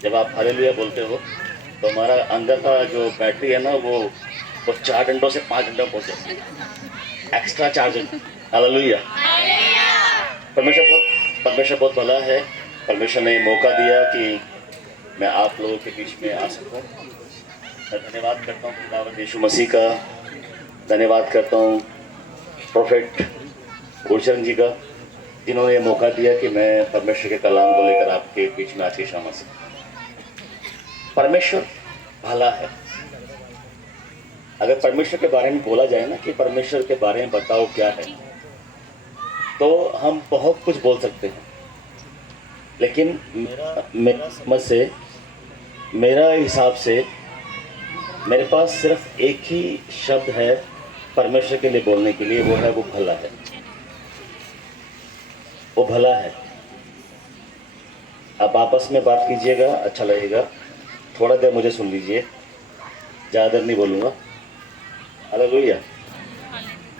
जब आप हालेलुया बोलते हो तो हमारा अंदर का जो बैटरी है ना वो 4 घंटों से 5 घंटों में पहुंच जाती है, एक्स्ट्रा चार्ज। हालेलुया। परमेश्वर बहुत भला है। परमेश्वर ने मौका दिया कि मैं आप लोगों के बीच में आ सकूं। मैं धन्यवाद करता हूँ खुदावंद यीशु मसीह का, धन्यवाद करता हूँ प्रोफेट गुरचरण जी का, जिन्होंने ये मौका दिया कि मैं परमेश्वर के कलाम को लेकर आपके बीच में आज की शाम आ सकूं। परमेश्वर भला है। अगर परमेश्वर के बारे में बोला जाए ना कि परमेश्वर के बारे में बताओ क्या है, तो हम बहुत कुछ बोल सकते हैं, लेकिन मेरा समझ से, मेरा हिसाब से मेरे पास सिर्फ एक ही शब्द है परमेश्वर के लिए बोलने के लिए, वो है वो भला है। वो भला है। आप आपस में बात कीजिएगा, अच्छा लगेगा। थोड़ा देर मुझे सुन लीजिए, ज़्यादा देर नहीं बोलूँगा। Hallelujah,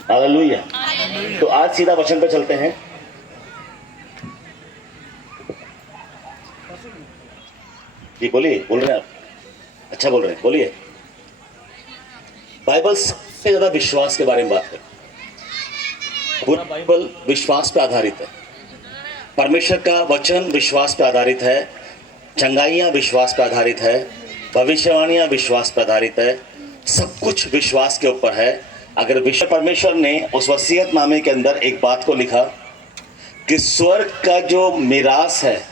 hallelujah. तो आज सीधा वचन पे चलते हैं। जी बोलिए, बोल रहे हैं आप, अच्छा बोल रहे हैं, बोलिए। बाइबल सबसे ज़्यादा विश्वास के बारे में बात करती है। पूरा बाइबल विश्वास पे आधारित है। परमेश्वर का वचन विश्वास पे आधारित है, चंगाइयाँ विश्वास पे आधारित है, भविष्यवाणियाँ विश्वास पे आधारित है, सब कुछ विश्वास के ऊपर है। अगर विश्व परमेश्वर ने उस वसीयतनामे के अंदर एक बात को लिखा कि स्वर्ग का जो मिरास है,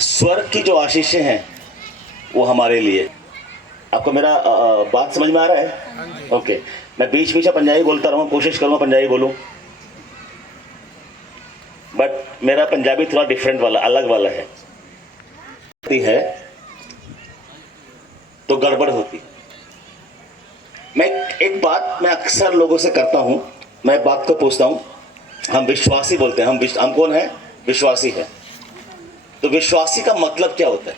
स्वर्ग की जो आशीषें हैं, वो हमारे लिए। आपको मेरा बात समझ में आ रहा है? ओके। मैं बीच बीच में पंजाबी बोलता रहूँ, कोशिश करूँगा पंजाबी बोलूँ, बट मेरा पंजाबी थोड़ा डिफरेंट वाला, अलग वाला है तो गड़बड़ होती। मैं एक बात मैं अक्सर लोगों से करता हूं, मैं बात को पूछता हूं, हम विश्वासी बोलते हैं, हम कौन है? विश्वासी है। तो विश्वासी का मतलब क्या होता है?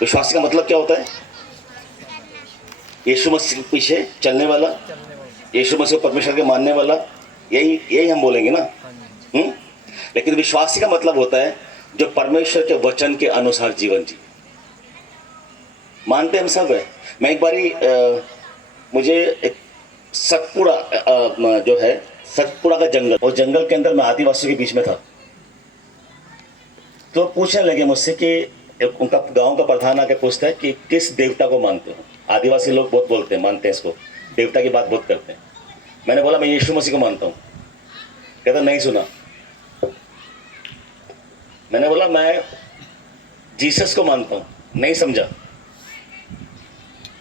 विश्वासी का मतलब क्या होता है? यीशु मसीह के पीछे चलने वाला, यीशु मसीह परमेश्वर के मानने वाला, यही हम बोलेंगे ना। लेकिन विश्वासी का मतलब होता है जो परमेश्वर के वचन के अनुसार जीवन जी। मानते हम सब है। मैं एक बारी मुझे एक सतपुड़ा जो है, सतपुड़ा का जंगल, और जंगल के अंदर मैं आदिवासियों के बीच में था। तो पूछने लगे मुझसे कि उनका गांव का प्रधान आके पूछता है कि किस देवता को मानते हो? आदिवासी लोग बहुत बोलते हैं, मानते हैं इसको, देवता की बात बहुत करते हैं। मैंने बोला मैं यीशु मसीह को मानता हूँ। कहता नहीं सुना। मैंने बोला मैं जीसस को मानता हूँ। नहीं समझा।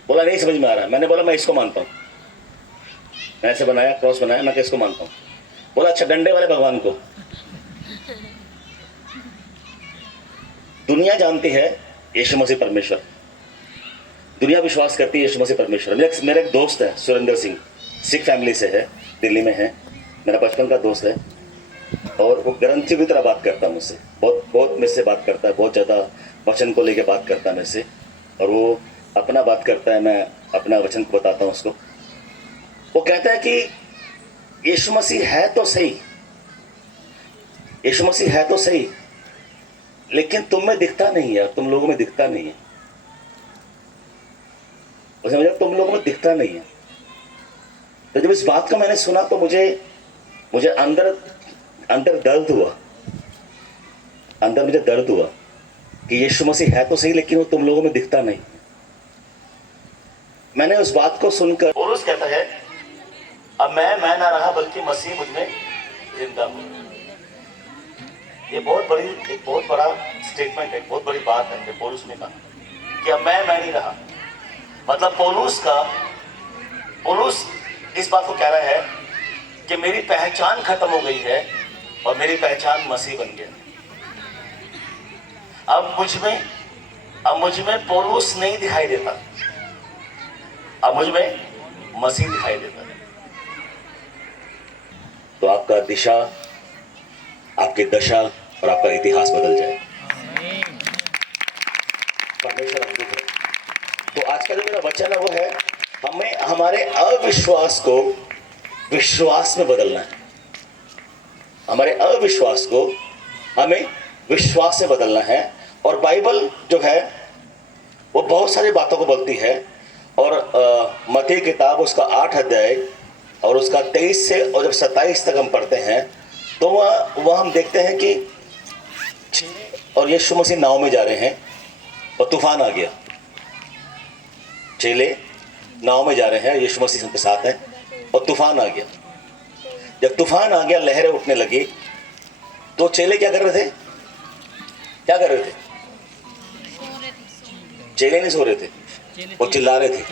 बोला नहीं समझ में आ रहा। मैंने बोला मैं इसको मानता हूँ। मैं ऐसे बनाया, क्रॉस बनाया, मैं किसको मानता हूँ? बोला अच्छा, डंडे वाले भगवान को। दुनिया जानती है यीशु मसीह परमेश्वर, दुनिया विश्वास करती है यीशु मसीह परमेश्वर। मेरा एक दोस्त है सुरेंद्र सिंह, सिख फैमिली से है, दिल्ली में है, मेरा बचपन का दोस्त है, और वो ग्रंथी की तरह बात करता है मुझसे, बहुत मेरे से बात करता है, बहुत ज़्यादा वचन को लेके बात करता है मेरे से, और वो अपना बात करता है, मैं अपना वचन को बताता हूँ उसको। वो कहता है कि यीशु मसीह है तो सही, यीशु मसीह है तो सही, लेकिन तुम में दिखता नहीं है, तुम लोगों में दिखता नहीं है। समझा? तुम लोगों में दिखता नहीं है। तो जब इस बात को मैंने सुना तो मुझे अंदर दर्द हुआ, अंदर मुझे दर्द हुआ कि यीशु मसीह है तो सही, लेकिन वो तुम लोगों में दिखता नहीं। मैंने उस बात को सुनकर, पौलुस कहता है अब मैं ना रहा बल्कि मसीह मुझ में जिंदा हूं। ये बहुत बड़ा स्टेटमेंट है, बहुत बड़ी बात है कि पौलुस ने कहा कि अब मैं नहीं रहा। मतलब पौलुस इस बात को कह रहा है कि मेरी पहचान खत्म हो गई है और मेरी पहचान मसीह बन गया। अब मुझ में पौलुस नहीं दिखाई देता, अब मुझ में मसीह दिखाई देता है। तो आपका दिशा, आपकी दशा और आपका इतिहास बदल जाए। परमेश्वर अद्भुत है। तो आज का जो मेरा वचन है वो है, हमें हमारे अविश्वास को विश्वास में बदलना है। हमारे अविश्वास को हमें विश्वास से बदलना है। और बाइबल जो है वो बहुत सारी बातों को बोलती है। और मत्ती किताब उसका 8 अध्याय और उसका 23 से और जब 27 तक हम पढ़ते हैं तो वह हम देखते हैं कि और यीशु मसीह नाव में जा रहे हैं और तूफान आ गया। चेले नाव में जा रहे हैं, यीशु मसीह उनके साथ हैं और तूफान आ गया। जब तूफान आ गया, लहरें उठने लगी, तो चेले क्या कर रहे थे? क्या कर रहे थे? चेले नहीं सो रहे थे, वो चिल्ला रहे थे।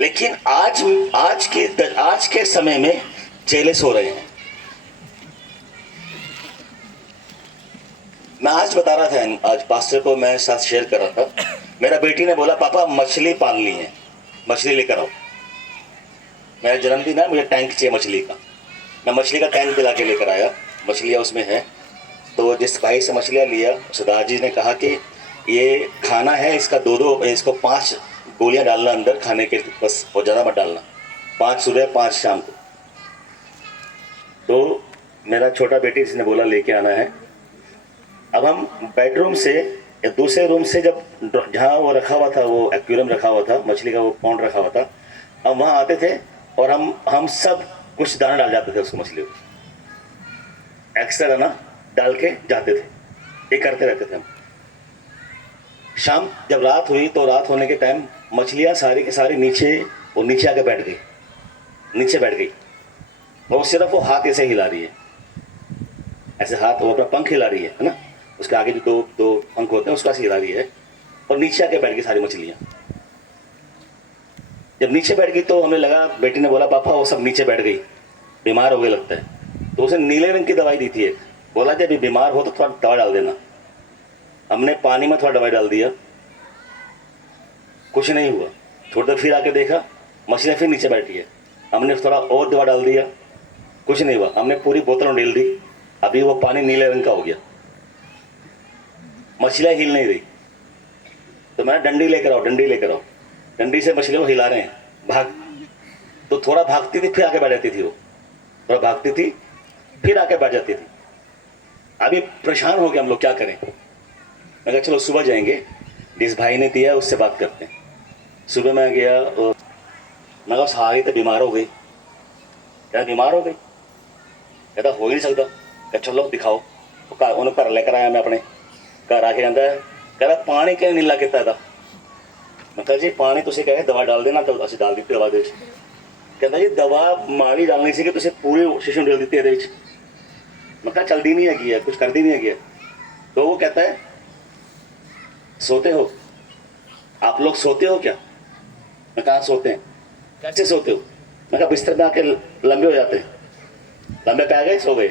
लेकिन आज के समय में चेले सो रहे हैं। मैं आज बता रहा था, आज पास्टर को मैं साथ शेयर कर रहा था। मेरा बेटी ने बोला पापा मछली पाल ली है, मछली लेकर आओ। मेरा जन्मदिन है, मुझे टैंक चाहिए मछली का। मैं मछली का टैंक दिला के लेकर आया, मछलियाँ उसमें है। तो जिस भाई से मछलियाँ लिया, सरदार जी ने कहा कि ये खाना है, इसका इसको 5 गोलियाँ डालना अंदर खाने के, बस और ज़्यादा मत डालना। 5 सुबह 5 शाम को। तो मेरा छोटा बेटी इसने बोला लेके आना है। अब हम बेडरूम से या दूसरे रूम से, जब जहाँ वो रखा हुआ था, वो एक्वेरियम रखा हुआ था, मछली का वो पॉन्ड रखा हुआ था, हम वहाँ आते थे और हम सब कुछ दाना डाल जाते थे उसको, मछली को एक्स्ट्रा दाना डाल के जाते थे। ये करते रहते थे हम। शाम जब रात हुई तो रात होने के टाइम मछलियाँ सारी की सारी नीचे आके बैठ गई, नीचे बैठ गई। वो सिर्फ वो हाथ ऐसे हिला रही है, ऐसे हाथ, वो अपना पंख हिला रही है ना, उसके आगे जो दो पंख होते हैं उसका हिला रही है, और नीचे आके बैठ गई सारी मछलियाँ। जब नीचे बैठ गई तो हमें लगा, बेटी ने बोला पापा वो सब नीचे बैठ गई, बीमार हो गए लगता है। तो उसने नीले रंग की दवाई दी थी एक, बोला जब बीमार हो तो थोड़ा दवा डाल देना। हमने पानी में थोड़ा दवाई डाल दिया, कुछ नहीं हुआ। थोड़ी देर फिर आके देखा, मछलियाँ फिर नीचे बैठी है। हमने थोड़ा और दवा डाल दिया, कुछ नहीं हुआ। हमने पूरी बोतल में डाल दी, अभी वो पानी नीले रंग का हो गया, मछलियाँ हिल नहीं रही। तो मैंने डंडी लेकर आओ, डंडी लेकर आओ। डंडी से मछलियों को हिला रहे हैं, भाग। तो थोड़ा भागती थी फिर आके बैठ जाती थी, वो थोड़ा भागती थी फिर आके बैठ जाती थी। अभी परेशान हो गए हम लोग, क्या करें। मैं कहा चलो सुबह जाएंगे, जिस भाई ने दिया उससे बात करते हैं। सुबह मैं गया और मैं कहा सारी तो बीमार हो गई। क्या बीमार हो गई? कहता हो ही नहीं सकता। क्या चलो दिखाओ। तो उन्हें घर लेकर आया, मैं अपने घर आके कहता है, कह रहा पानी क्यों नीला किया था। मैं कहा जी पानी तुझे कहे दवा डाल देना, तो असं डाल दी दवा दे। कहता जी दवा माड़ी डालनी सी कि तुझे पूरी शिशु डाल दी है। मैं कहा चलती नहीं है, कुछ करती नहीं है। तो वो कहता है सोते हो आप लोग, सोते हो क्या? मैं कहा सोते हैं। कैसे सोते हो? मैं कहा बिस्तर में आके लंबे हो जाते हैं। लंबे पे आ गए, सो गए।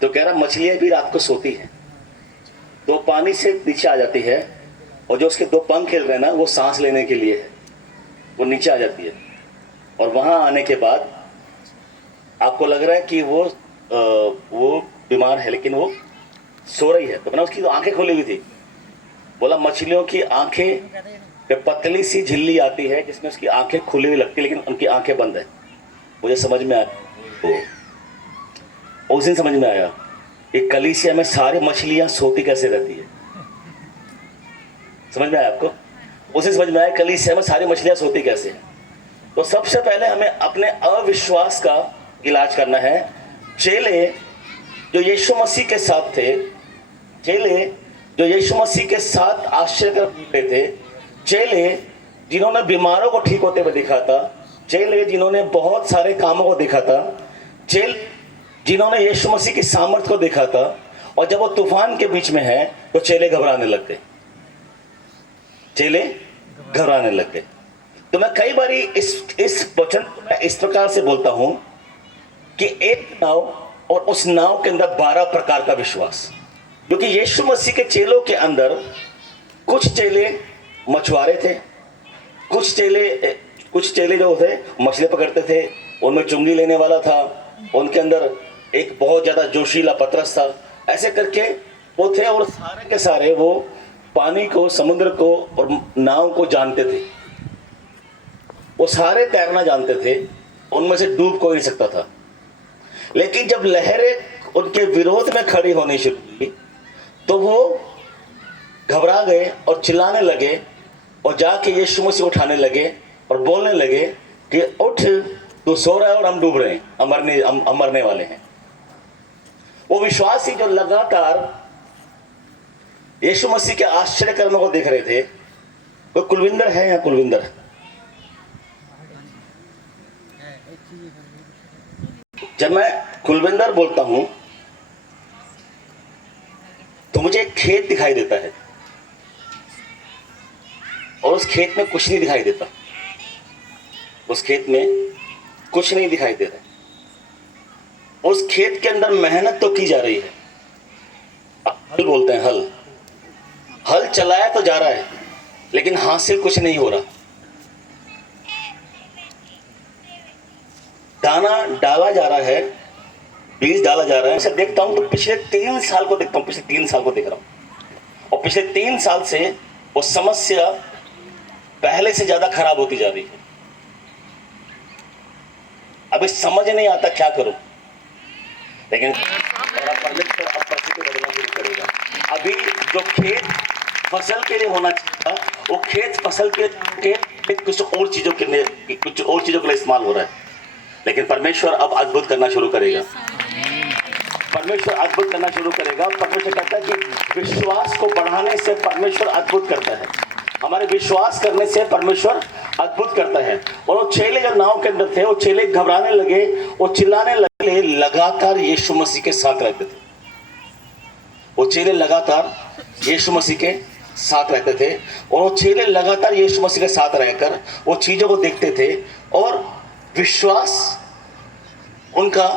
तो कह रहा मछलियाँ भी रात को सोती हैं, तो पानी से नीचे आ जाती है, और जो उसके 2 पंख खेल रहे हैं ना, वो सांस लेने के लिए है, वो नीचे आ जाती है। और वहाँ आने के बाद आपको लग रहा है कि वो बीमार है, लेकिन वो सो रही है। तो मैंने उसकी तो आंखें खोली हुई थी। बोला मछलियों की आंखें पे पतली सी झिल्ली आती है जिसमें उसकी आंखें खुली हुई लगती है, लेकिन उनकी आंखें बंद है। मुझे समझ में आया, तो उस दिन समझ में आया कि कलीसिया में सारी मछलियां सोती कैसे रहती है। समझ में आया आपको? उस दिन समझ में आया कलीसिया में सारी मछलियां सोती कैसे हैं। तो सबसे पहले हमें अपने अविश्वास का इलाज करना है। चेले जो यीशु मसीह के साथ थे, चेले जो यीशु मसीह के साथ आश्चर्य कर थे, चेले जिन्होंने बीमारों को ठीक होते हुए देखा था, चेले जिन्होंने बहुत सारे कामों को देखा था, चेले जिन्होंने यीशु मसीह की सामर्थ को देखा था, और जब वो तूफान के बीच में है तो चेले घबराने लग गए। चेले घबराने लग गए। तो मैं कई बार इस वचन को इस प्रकार से बोलता हूं कि एक नाव और उस नाव के अंदर 12 प्रकार का विश्वास। क्योंकि यीशु मसीह के चेलों के अंदर कुछ चेले मछुआरे थे, कुछ चेले जो थे मछली पकड़ते थे, उनमें चुंगी लेने वाला था, उनके अंदर एक बहुत ज्यादा जोशीला पतरस था। ऐसे करके वो थे, और सारे के सारे वो पानी को, समुद्र को और नाव को जानते थे। वो सारे तैरना जानते थे, उनमें से डूब कोई नहीं सकता था। लेकिन जब लहरें उनके विरोध में खड़ी होनी शुरू हुई, तो वो घबरा गए और चिल्लाने लगे और जाके यीशु मसीह उठाने लगे और बोलने लगे कि उठ, तू सो रहा है और हम डूब रहे हैं, हम मरने वाले हैं। वो विश्वासी जो लगातार यीशु मसीह के आश्चर्य कर्मों को देख रहे थे। कोई कुलविंदर है या कुलविंदर? जब मैं कुलविंदर बोलता हूं तो मुझे एक खेत दिखाई देता है और उस खेत में कुछ नहीं दिखाई देता। उस खेत में कुछ नहीं दिखाई दे रहा। उस खेत के अंदर मेहनत तो की जा रही है। हल बोलते हैं, हल चलाया तो जा रहा है लेकिन हासिल कुछ नहीं हो रहा। दाना डाला जा रहा है, बीज डाला जा रहा है। मैं देखता हूं तो पिछले 3 साल को देखता हूं, पिछले 3 साल को देख रहा हूं और पिछले 3 साल से वो समस्या पहले से ज्यादा खराब होती जा रही है। अभी समझ नहीं आता क्या करूं, लेकिन परमेश्वर अब परिस्थिति बदलना शुरू करेगा। अभी जो खेत फसल के लिए होना चाहिए वो खेत फसल के कुछ और चीजों के लिए इस्तेमाल हो रहा है। लेकिन परमेश्वर अब अद्भुत करना शुरू करेगा। परमेश्वर अद्भुत करना शुरू करेगा। परमेश्वर कहता है कि विश्वास को बढ़ाने से परमेश्वर अद्भुत करता है। हमारे विश्वास करने से परमेश्वर अद्भुत करता है। और वो चेले जो नाव के अंदर थे, वो चेले घबराने लगे, वो चिल्लाने लगे, लगातार यीशु मसीह के साथ रहते थे। वो चेले लगातार यीशु मसीह के साथ रहते थे और वो चेले लगातार यीशु मसीह के साथ रहकर वो चीजों को देखते थे और विश्वास उनका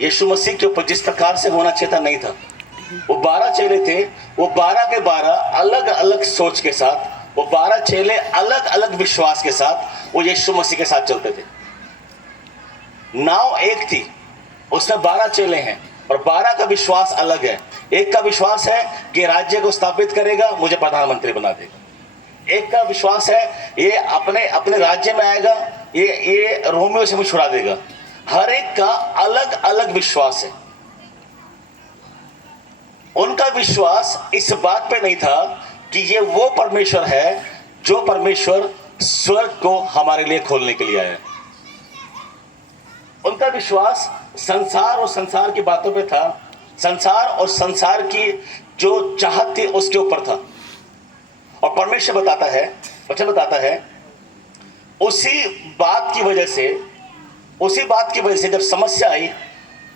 यीशु मसीह के ऊपर जिस प्रकार से होना चाहिए था नहीं था। वो 12 चेले थे, वो 12 के 12 अलग अलग सोच के साथ, वो 12 चेले अलग अलग विश्वास के साथ वो यीशु मसीह के साथ चलते थे। नाव एक थी, उसमें 12 चेले हैं और 12 का विश्वास अलग है। एक का विश्वास है कि राज्य को स्थापित करेगा, मुझे प्रधानमंत्री बना देगा। एक का विश्वास है ये अपने अपने राज्य में आएगा, ये रोमियो से मुझे छुड़ा देगा। हर एक का अलग अलग विश्वास है। उनका विश्वास इस बात पे नहीं था कि ये वो परमेश्वर है जो परमेश्वर स्वर्ग को हमारे लिए खोलने के लिए आया है। उनका विश्वास संसार और संसार की बातों पे था, संसार और संसार की जो चाहत थी उसके ऊपर था। और परमेश्वर बताता है, वचन बताता है, उसी बात की वजह से जब समस्या आई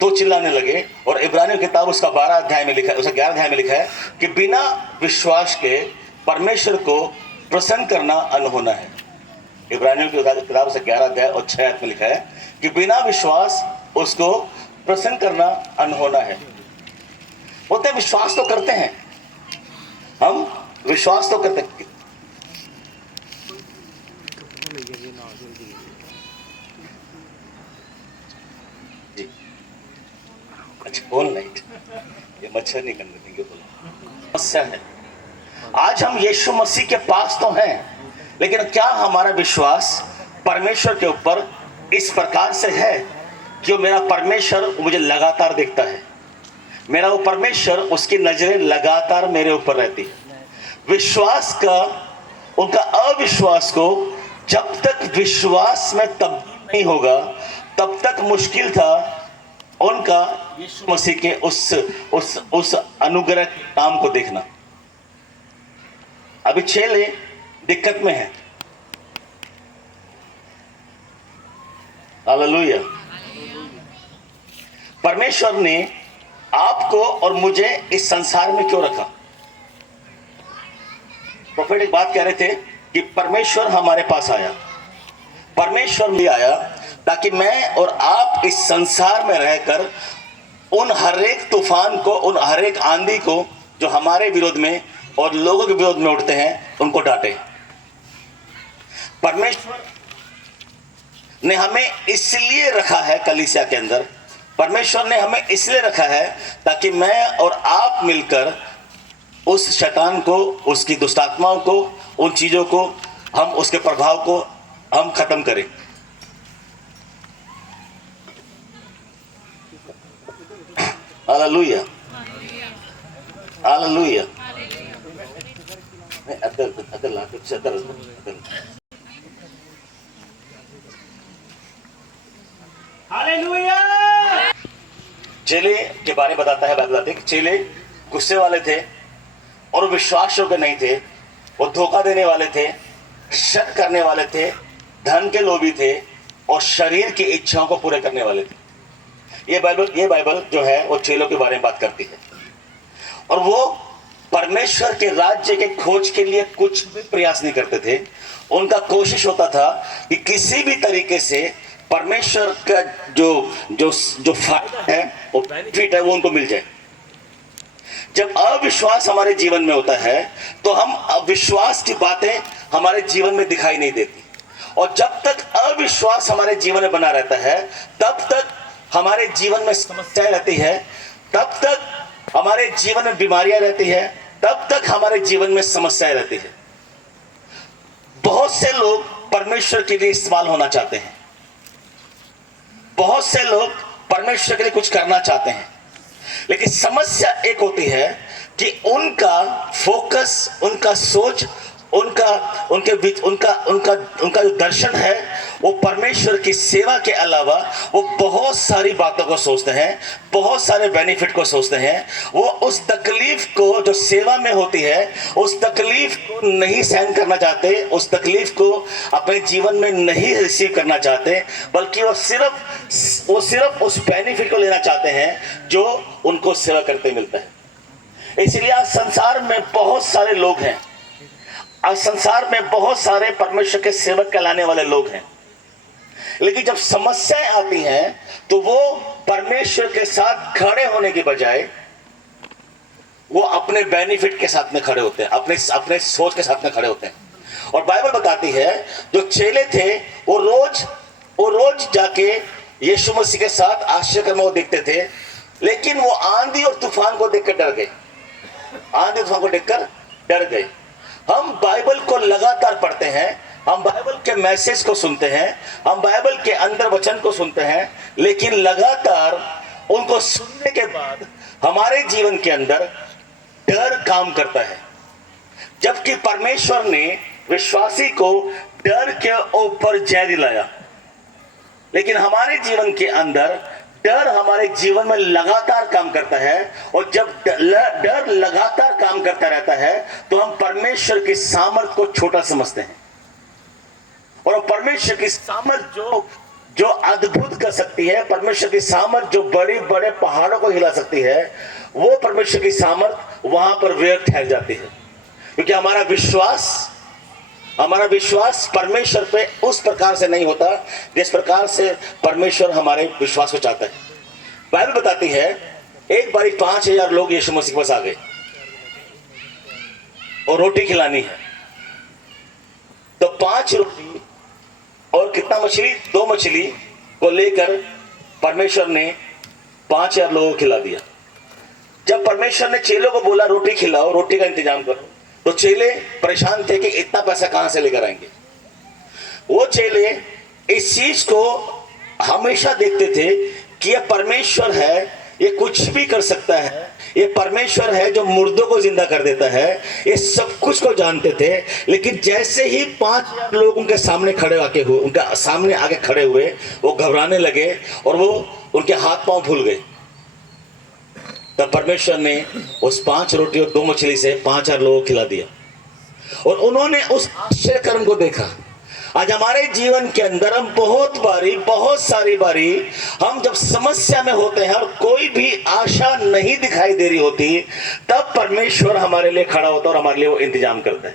तो चिल्लाने लगे। और इब्रानियों की किताब उसका 12 अध्याय में लिखा है, उसका 11 अध्याय में लिखा है कि बिना विश्वास के परमेश्वर को प्रसन्न करना अनहोना है। इब्रानियों की किताब उसका 11 अध्याय और 6 आयत में लिखा है कि बिना विश्वास उसको प्रसन्न करना अनहोना है। बोलते हैं विश्वास तो करते हैं, हम विश्वास तो करते हैं। जी अच्छा बोल नहीं, ये मच्छर नहीं करने देंगे। बोलो समस्या है। आज हम यीशु मसीह के पास तो हैं, लेकिन क्या हमारा विश्वास परमेश्वर के ऊपर इस प्रकार से है कि मेरा परमेश्वर मुझे लगातार देखता है, मेरा वो परमेश्वर, उसकी नजरें लगातार मेरे ऊपर रहती है। विश्वास का, उनका अविश्वास को जब तक विश्वास में तब्दील नहीं होगा तब तक मुश्किल था उनका यीशु मसीह के उस अनुग्रह काम को देखना। अभी चेले दिक्कत में हैं। हालेलुया। परमेश्वर ने आपको और मुझे इस संसार में क्यों रखा? प्रोफेट एक बात कह रहे थे कि परमेश्वर हमारे पास आया, परमेश्वर भी आया ताकि मैं और आप इस संसार में रहकर उन हर एक तूफान को, उन हर एक आंधी को जो हमारे विरोध में और लोगों के विरोध में उठते हैं, उनको डांटे। परमेश्वर ने हमें इसलिए रखा है कलीसिया के अंदर, परमेश्वर ने हमें इसलिए रखा है ताकि मैं और आप मिलकर उस शैतान को, उसकी दुष्टात्माओं को, उन चीजों को, हम उसके प्रभाव को हम खत्म करें। हालेलुया। हालेलुया। नहीं, अदल ला कुछ अदल। हालेलुया। चेले के बारे में बताता है बाइबल बताती है कि चेले गुस्से वाले थे और विश्वास योग्य नहीं थे, वो धोखा देने वाले थे, शक करने वाले थे, धन के लोभी थे और शरीर की इच्छाओं को पूरे करने वाले थे। ये बाइबल जो है वो चेलों के बारे में बात करती है और वो परमेश्वर के राज्य के खोज के लिए कुछ भी प्रयास नहीं करते थे। उनका कोशिश होता था कि किसी भी तरीके से परमेश्वर का जो जो जो फायदा है, वो बेनिफिट है, वो उनको मिल जाए। जब अविश्वास हमारे जीवन में होता है तो हम अविश्वास की बातें हमारे जीवन में दिखाई नहीं देती, और जब तक अविश्वास हमारे जीवन में बना रहता है तब तक हमारे जीवन में समस्याएं रहती है, तब तक हमारे जीवन में बीमारियां रहती है, तब तक हमारे जीवन में समस्याएं रहती है। बहुत से लोग परमेश्वर के लिए इस्तेमाल होना चाहते हैं, बहुत से लोग परमेश्वर के लिए कुछ करना चाहते हैं, लेकिन समस्या एक होती है कि उनका फोकस, उनका सोच, उनका जो दर्शन है वो परमेश्वर की सेवा के अलावा वो बहुत सारी बातों को सोचते हैं, बहुत सारे बेनिफिट को सोचते हैं। वो उस तकलीफ को जो सेवा में होती है, उस तकलीफ को नहीं सहन करना चाहते, उस तकलीफ को अपने जीवन में नहीं रिसीव करना चाहते, बल्कि वो सिर्फ उस बेनिफिट को लेना चाहते हैं जो उनको सेवा करते मिलता है। इसलिए आज संसार में बहुत सारे लोग हैं, आज संसार में बहुत सारे परमेश्वर के सेवक कहलाने वाले लोग हैं, लेकिन जब समस्याएं आती हैं तो वो परमेश्वर के साथ खड़े होने के बजाय वो अपने बेनिफिट के साथ में खड़े होते हैं, अपने सोच के साथ में खड़े होते हैं। और बाइबल बताती है जो चेले थे वो रोज जाके यीशु मसीह के साथ आश्चर्य कर्म वो देखते थे, लेकिन वो आंधी और तूफान को देखकर डर गए, आंधी तूफान को देखकर डर गए। हम बाइबल को लगातार पढ़ते हैं, हम बाइबल के मैसेज को सुनते हैं, हम बाइबल के अंदर वचन को सुनते हैं, लेकिन लगातार उनको सुनने के बाद हमारे जीवन के अंदर डर काम करता है। जबकि परमेश्वर ने विश्वासी को डर के ऊपर जय दिलाया, लेकिन हमारे जीवन के अंदर डर हमारे जीवन में लगातार काम करता है, और जब डर लगातार काम करता रहता है तो हम परमेश्वर की सामर्थ को छोटा समझते हैं, और परमेश्वर की सामर्थ जो अद्भुत कर सकती है, परमेश्वर की सामर्थ जो बड़े बड़े पहाड़ों को हिला सकती है, वो परमेश्वर की सामर्थ वहां पर व्यर्थ ठहर जाती है। क्योंकि हमारा विश्वास परमेश्वर पे उस प्रकार से नहीं होता जिस प्रकार से परमेश्वर हमारे विश्वास को चाहता है। बाइबल बताती है एक बारी 5000 लोग यीशु मसीह के पास आ गए और रोटी खिलानी है, तो 5 रोटी और कितना मछली, 2 मछली को लेकर परमेश्वर ने 5000 लोगों को खिला दिया। जब परमेश्वर ने चेलों को बोला रोटी खिलाओ, रोटी का इंतजाम करो, तो चेले परेशान थे कि इतना पैसा कहां से लेकर आएंगे। वो चेले इस चीज को हमेशा देखते थे कि ये परमेश्वर है, ये कुछ भी कर सकता है, ये परमेश्वर है जो मुर्दों को जिंदा कर देता है, ये सब कुछ को जानते थे। लेकिन जैसे ही 5000 लोग उनके सामने उनके सामने आके खड़े हुए, वो घबराने लगे और वो उनके हाथ पांव भूल गए। तब परमेश्वर ने उस 5 रोटी और 2 मछली से 5000 लोगों को खिला दिया, और उन्होंने उस आश्चर्य कर्म को देखा। आज हमारे जीवन के अंदर हम बहुत सारी बारी हम जब समस्या में होते हैं और कोई भी आशा नहीं दिखाई दे रही होती, तब परमेश्वर हमारे लिए खड़ा होता है और हमारे लिए वो इंतजाम करता है,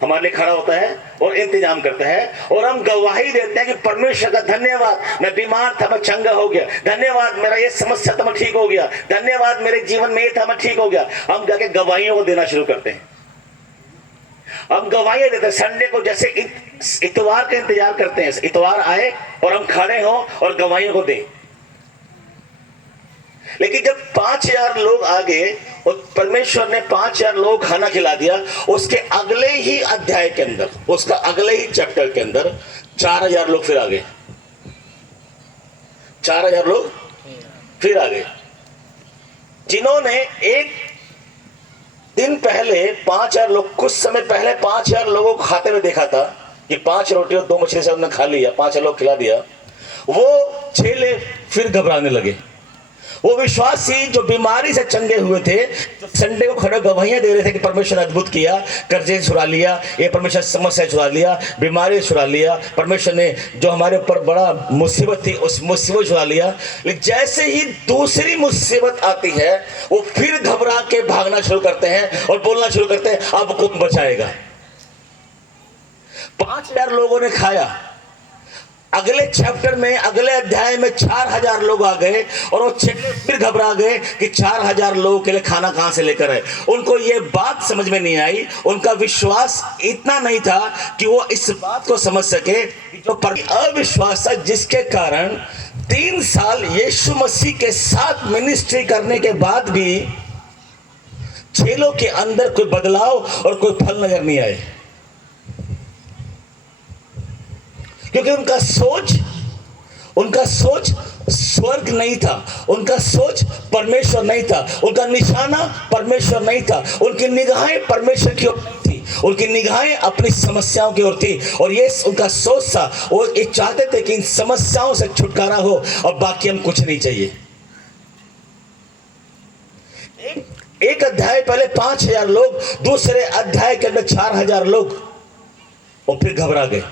हमारे लिए खड़ा होता है और इंतजाम करता है। और हम गवाही देते हैं कि परमेश्वर का धन्यवाद, मैं बीमार था मैं चंगा हो गया, धन्यवाद मेरा ये समस्या था मैं ठीक हो गया, धन्यवाद मेरे जीवन में ये था मैं ठीक हो गया। हम जाके गवाहियों को देना शुरू करते हैं, हम गवाहियां देते हैं। संडे को जैसे इतवार का इंतजार करते हैं, इतवार आए और हम खड़े हो और गवाहियों को दें। लेकिन जब 5000 लोग आ गए और परमेश्वर ने 5000 लोग खाना खिला दिया, उसके अगले ही अध्याय के अंदर, उसका अगले ही चैप्टर के अंदर 4000 लोग फिर आ गए, 4000 लोग फिर आ गए। जिन्होंने एक दिन पहले 5,000 लोग, कुछ समय पहले 5,000 लोगों को खाते हुए देखा था कि 5 रोटी और 2 मछली से उन्होंने खा लिया, 5 लोग खिला दिया, वो चेले फिर घबराने लगे। वो विश्वासी जो बीमारी से चंगे हुए थे, संडे को खड़े गवाहियां दे रहे थे कि परमेश्वर ने अद्भुत किया, कर्जे छुड़ा लिया, ये परमेश्वर समस्या छुड़ा लिया, बीमारी छुड़ा लिया, परमेश्वर ने जो हमारे ऊपर बड़ा मुसीबत थी उस मुसीबत छुड़ा लिया। लेकिन जैसे ही दूसरी मुसीबत आती है वो फिर घबरा के भागना शुरू करते हैं और बोलना शुरू करते हैं अब कौन बचाएगा। 5,000 लोगों ने खाया, अगले चैप्टर में, अगले अध्याय में 4,000 लोग आ गए और वो फिर घबरा गए कि 4,000 लोगों के लिए खाना कहां से लेकर आए। उनको ये बात समझ में नहीं आई, उनका विश्वास इतना नहीं था कि वो इस बात को समझ सके जो अविश्वास था, जिसके कारण 3 साल यीशु मसीह के साथ मिनिस्ट्री करने के बाद भी चेलों के अंदर कोई बदलाव और कोई फल नजर नहीं आए, क्योंकि उनका सोच स्वर्ग नहीं था, उनका सोच परमेश्वर नहीं था, उनका निशाना परमेश्वर नहीं था, उनकी निगाहें परमेश्वर की ओर थी, उनकी निगाहें अपनी समस्याओं की ओर थी। और ये उनका सोच था, वो ये चाहते थे कि इन समस्याओं से छुटकारा हो और बाकी हम कुछ नहीं चाहिए। एक अध्याय पहले 5,000 लोग, दूसरे अध्याय के अंदर 4,000 लोग, और फिर घबरा गए।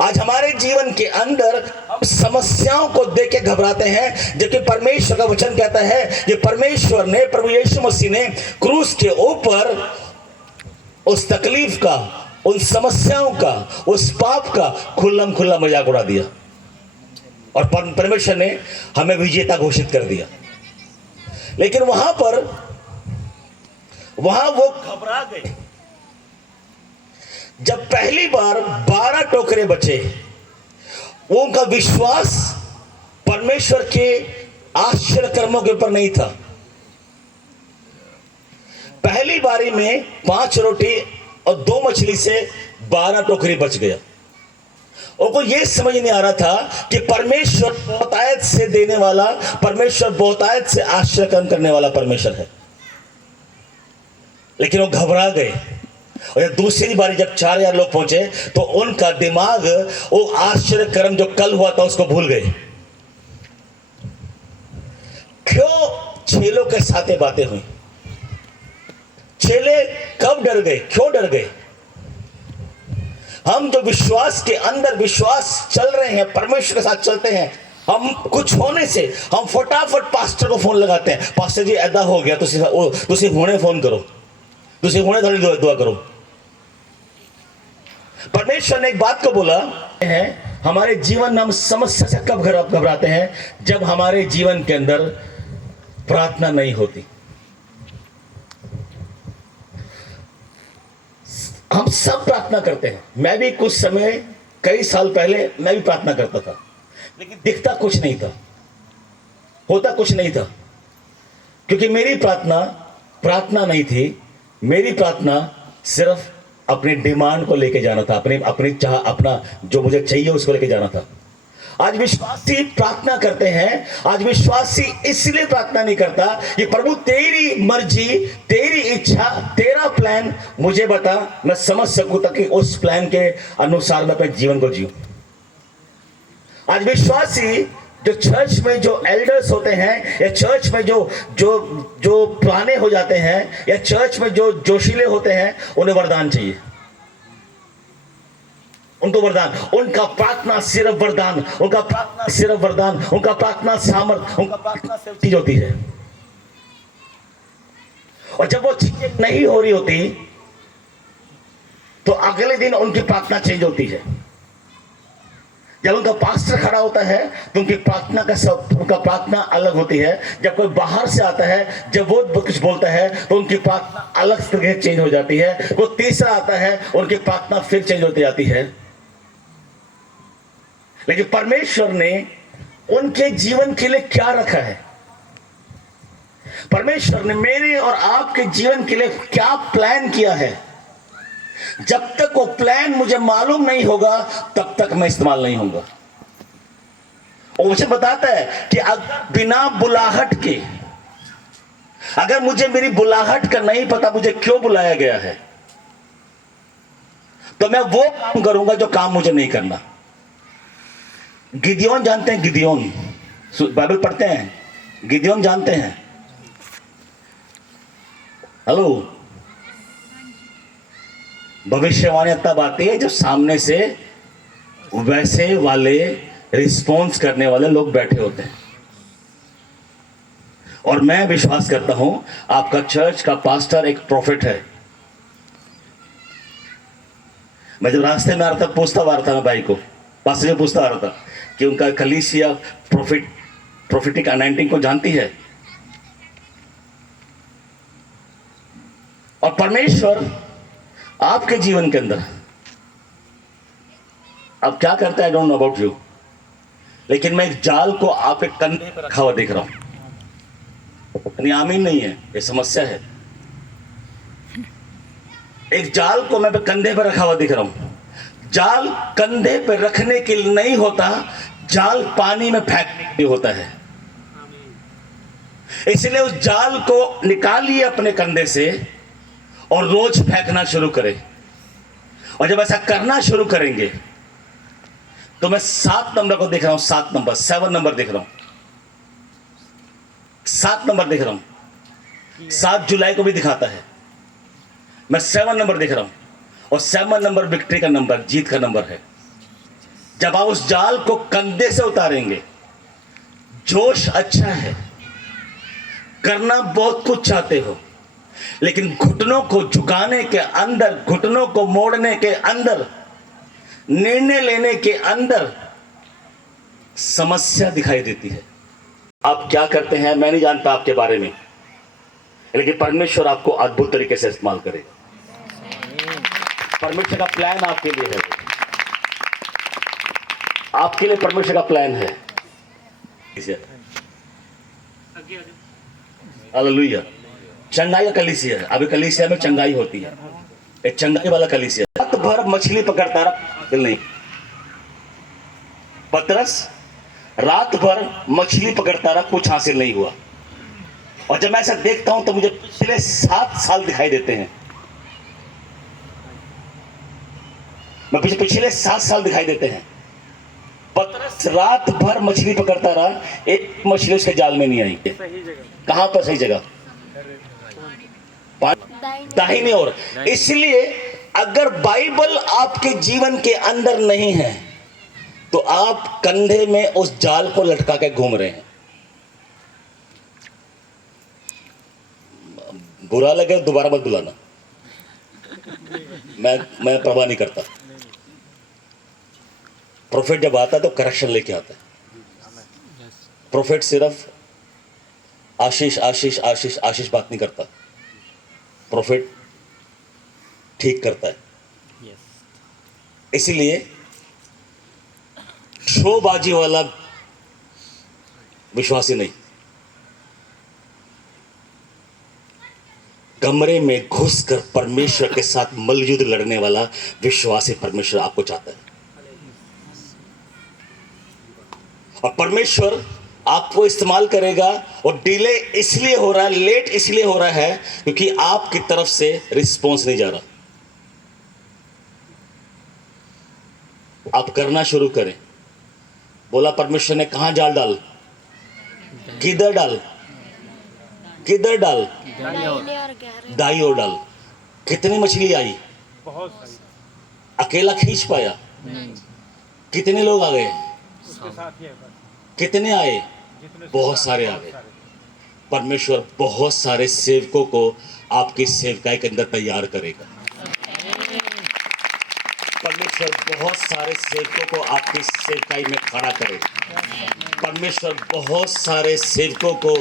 आज हमारे जीवन के अंदर हम समस्याओं को देख के घबराते हैं, जबकि परमेश्वर का वचन कहता है कि परमेश्वर ने, प्रभु यीशु मसीह ने क्रूस के ऊपर उस तकलीफ का, उन समस्याओं का, उस पाप का खुल्लम खुल्ला मजाक उड़ा दिया और परमेश्वर ने हमें विजेता घोषित कर दिया। लेकिन वहां वो घबरा गए जब पहली बार 12 टोकरे बचे। वो उनका विश्वास परमेश्वर के आश्चर्य कर्मों के ऊपर नहीं था। पहली बारी में 5 रोटी और 2 मछली से 12 टोकरी बच गया। उनको यह समझ नहीं आ रहा था कि परमेश्वर बहुतायत से देने वाला, परमेश्वर बहुतायत से आश्चर्य कर्म करने वाला परमेश्वर है। लेकिन वो घबरा गए और दूसरी बारी जब 4,000 लोग पहुंचे तो उनका दिमाग वो आश्चर्य कर्म जो कल हुआ था उसको भूल गए। क्यों चेलों के साथ ये बातें हुई? चेले कब डर गए? क्यों डर गए? हम जो विश्वास के अंदर विश्वास चल रहे हैं, परमेश्वर के साथ चलते हैं, हम कुछ होने से हम फटाफट पास्टर को फोन लगाते हैं, पास्टर जी ऐसा हो गया, तुसी हुणे फोन करो, तुसी हुणे थोड़ी दुआ करो। परमेश्वर ने एक बात को बोला है, हमारे जीवन में हम समस्या से कब घबराते हैं? जब हमारे जीवन के अंदर प्रार्थना नहीं होती। हम सब प्रार्थना करते हैं, मैं भी कुछ समय, कई साल पहले मैं भी प्रार्थना करता था, लेकिन दिखता कुछ नहीं था, होता कुछ नहीं था, क्योंकि मेरी प्रार्थना नहीं थी। मेरी प्रार्थना सिर्फ अपने डिमांड को लेके जाना था, अपनी चाह, अपना जो मुझे चाहिए उसको लेके जाना था। आज विश्वासी प्रार्थना करते हैं, आज विश्वासी इसलिए प्रार्थना नहीं करता कि प्रभु तेरी मर्जी, तेरी इच्छा, तेरा प्लान मुझे बता, मैं समझ सकूं ताकि उस प्लान के अनुसार मैं अपने जीवन को जीऊं। आज विश्वासी जो चर्च में जो एल्डर्स होते हैं, या चर्च में जो पुराने हो जाते हैं, या चर्च में जो जोशीले होते हैं, उन्हें वरदान चाहिए, उनको वरदान, उनका प्रार्थना सिर्फ वरदान, उनका प्रार्थना सिर्फ वरदान, उनका प्रार्थना सामर्थ, उनका प्रार्थना सिर्फ चीज होती है। और जब वो चीजें नहीं हो रही होती तो अगले दिन उनकी प्रार्थना चेंज होती है। जब उनका पास्टर खड़ा होता है तो उनकी उनका प्रार्थना अलग होती है। जब कोई बाहर से आता है, जब वो कुछ बोलता है तो उनकी प्रार्थना अलग तरह चेंज हो जाती है। कोई तीसरा आता है, उनकी प्रार्थना फिर चेंज होती जाती है। लेकिन परमेश्वर ने उनके जीवन के लिए क्या रखा है? परमेश्वर ने मेरे और आपके जीवन के लिए क्या प्लान किया है? जब तक वो प्लान मुझे मालूम नहीं होगा तब तक मैं इस्तेमाल नहीं होऊंगा। और मुझे बताता है कि अगर बिना बुलाहट के अगर मुझे मेरी बुलाहट का नहीं पता मुझे क्यों बुलाया गया है, तो मैं वो काम करूंगा जो काम मुझे नहीं करना। गिदियोन जानते हैं? गिदियोन बाइबल पढ़ते हैं? गिदियोन जानते हैं? हेलो, भविष्यवाणी तब आती है जब सामने से वैसे वाले रिस्पॉन्स करने वाले लोग बैठे होते हैं। और मैं विश्वास करता हूं आपका चर्च का पास्टर एक प्रोफेट है। मैं जब रास्ते में आ रहा था पूछता आ रहा था, मैं भाई को, पास्टर से पूछता आ रहा था कि उनका कलीसिया प्रोफेटिक अनाइंटिंग को जानती है। और परमेश्वर आपके जीवन के अंदर अब क्या करता है, I don't know about you, लेकिन मैं एक जाल को आपके कंधे पर रखा हुआ देख रहा हूं। आमीन नहीं है, ये समस्या है। एक जाल को मैं कंधे पर रखा हुआ दिख रहा हूं। जाल कंधे पर रखने के लिए नहीं होता, जाल पानी में फेंकने के लिए होता है। इसलिए उस जाल को निकालिए अपने कंधे से और रोज फेंकना शुरू करें। और जब ऐसा करना शुरू करेंगे तो मैं 7 नंबर को देख रहा हूं, 7 नंबर, 7 नंबर देख रहा हूं, 7 नंबर देख रहा हूं। 7 जुलाई को भी दिखाता है, मैं 7 नंबर देख रहा हूं। और 7 नंबर विक्ट्री का नंबर, जीत का नंबर है। जब आप उस जाल को कंधे से उतारेंगे, जोश अच्छा है, करना बहुत कुछ चाहते हो, लेकिन घुटनों को झुकाने के अंदर, घुटनों को मोड़ने के अंदर, निर्णय लेने के अंदर समस्या दिखाई देती है। आप क्या करते हैं मैं नहीं जानता आपके बारे में, लेकिन परमेश्वर आपको अद्भुत तरीके से इस्तेमाल करेगा। परमेश्वर का प्लान आपके लिए है, आपके लिए परमेश्वर का प्लान है। हालेलुया। चंगाई का कलीसिया है, अभी कलीसिया में चंगाई होती है, एक चंगाई वाला कलीसिया। रात भर मछली पकड़ता रहा, नहीं, पतरस रात भर मछली पकड़ता रहा, कुछ हासिल नहीं हुआ। और जब मैं ऐसा देखता हूं तो मुझे पिछले 7 साल दिखाई देते हैं। मैं पिछले 7 साल दिखाई देते हैं। पतरस रात भर मछली पकड़ता रहा, एक मछली उसके जाल में नहीं आई। कहां पर सही जगह? दाहिनी ओर। इसलिए अगर बाइबल आपके जीवन के अंदर नहीं है तो आप कंधे में उस जाल को लटका के घूम रहे हैं। बुरा लगे दोबारा मत बुलाना, मैं परवाह नहीं करता। प्रोफेट जब आता है तो करेक्शन लेके आता है। प्रोफेट सिर्फ आशीष आशीष आशीष आशीष बात नहीं करता, प्रोफेट ठीक करता है। इसीलिए शोबाजी वाला विश्वासी नहीं, कमरे में घुसकर परमेश्वर के साथ मल्लयुद्ध लड़ने वाला विश्वासी परमेश्वर आपको चाहता है। और परमेश्वर आपको इस्तेमाल करेगा। और डिले इसलिए हो रहा है, लेट इसलिए हो रहा है क्योंकि आपकी तरफ से रिस्पॉन्स नहीं जा रहा। आप करना शुरू करें। बोला परमेश्वर ने कहां जाल डाल, किधर डाल, किधर डाल, दाई ओर डाल। कितनी मछली आई? अकेला खींच पाया? कितने लोग आ गए? कितने आए? बहुत सारे आ गए। परमेश्वर बहुत सारे सेवकों को आपकी सेवकाई के अंदर तैयार करेगा। परमेश्वर बहुत सारे सेवकों को आपकी सेवकाई में खड़ा करेगा। परमेश्वर बहुत सारे सेवकों को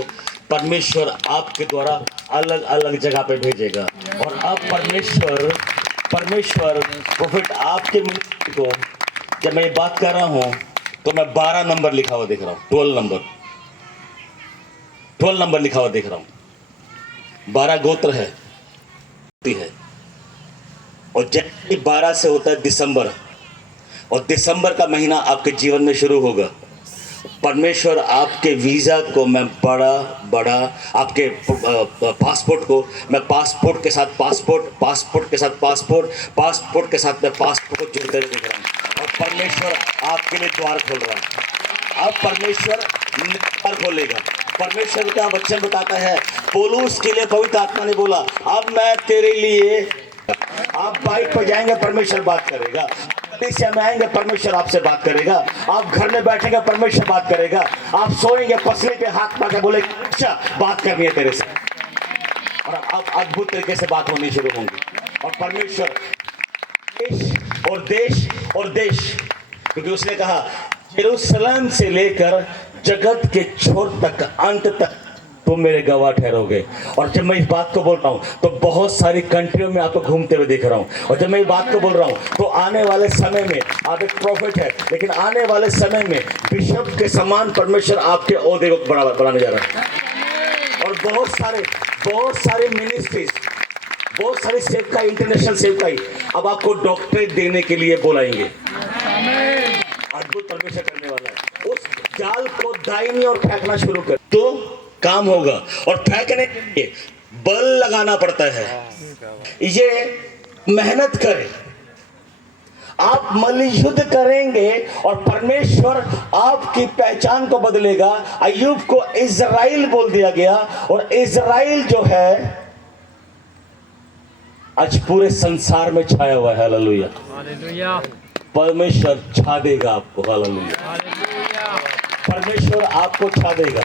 परमेश्वर आपके द्वारा अलग अलग जगह पे भेजेगा। और अब परमेश्वर प्रोफेट आपके मिनिस्ट्री को, जब मैं ये बात कर रहा हूं तो मैं 12 नंबर लिखा हुआ देख रहा हूं, 12 नंबर लिखा हुआ देख रहा हूं। 12 गोत्र है। और जैसे 12 से होता है दिसंबर, और दिसंबर का महीना आपके जीवन में शुरू होगा। परमेश्वर आपके वीज़ा को मैं बड़ा बड़ा, आपके पासपोर्ट को मैं पासपोर्ट के साथ पासपोर्ट, पासपोर्ट के साथ पासपोर्ट, पासपोर्ट के साथ मैं पासपोर्ट को जुड़ते हुए देख रहा हूँ। और परमेश्वर आपके लिए द्वार खोल रहा है। अब परमेश्वर द्वार खोलेगा। परमेश्वर का वचन बताता है, पौलुस के लिए पवित्र आत्मा ने बोला, अब मैं तेरे लिए, आप बाइक पर जाएंगे परमेश्वर बात करेगा, से में आएंगे परमेश्वर आपसे बात करेगा, आप घर में बैठेंगे परमेश्वर बात करेगा, आप सोएंगे पसली पे हाथ मार के बोले अच्छा बात करनी है तेरे से, और अब अद्भुत तरीके से बात होनी शुरू होंगी। और परमेश्वर देश और देश और देश, क्योंकि उसने कहा यरूशलेम से लेकर जगत के छोर तक, अंत तक तुम मेरे गवाह ठहरोगे। और जब मैं इस बात को बोल रहा हूँ तो बहुत सारी कंट्रियों में आपको घूमते हुए देख रहा हूँ। और जब मैं इस बात को बोल रहा हूँ तो आने वाले समय में, आप एक प्रॉफिट है, लेकिन आने वाले समय में बिशप के समान परमेश्वर आपके ओहदे को बढ़ाने जा रहा है। और बहुत सारे मिनिस्ट्रीज, बहुत सारी सेवकाई, इंटरनेशनल सेवकाई अब आपको डॉक्टरेट देने के लिए बुलाएंगे। अद्भुत परमेश्वर करने वाला है। उस जाल को दाईनी और फेंकना शुरू कर तो काम होगा। और फेंकने के लिए बल लगाना पड़ता है, ये मेहनत करें, आप मल्लयुद्ध करेंगे और परमेश्वर आपकी पहचान को बदलेगा। अय्यूब को इज़राइल बोल दिया गया, और इज़राइल जो है आज पूरे संसार में छाया हुआ है। हालेलुया, परमेश्वर छा देगा आपको। हालेलुया, परमेश्वर आपको छा देगा।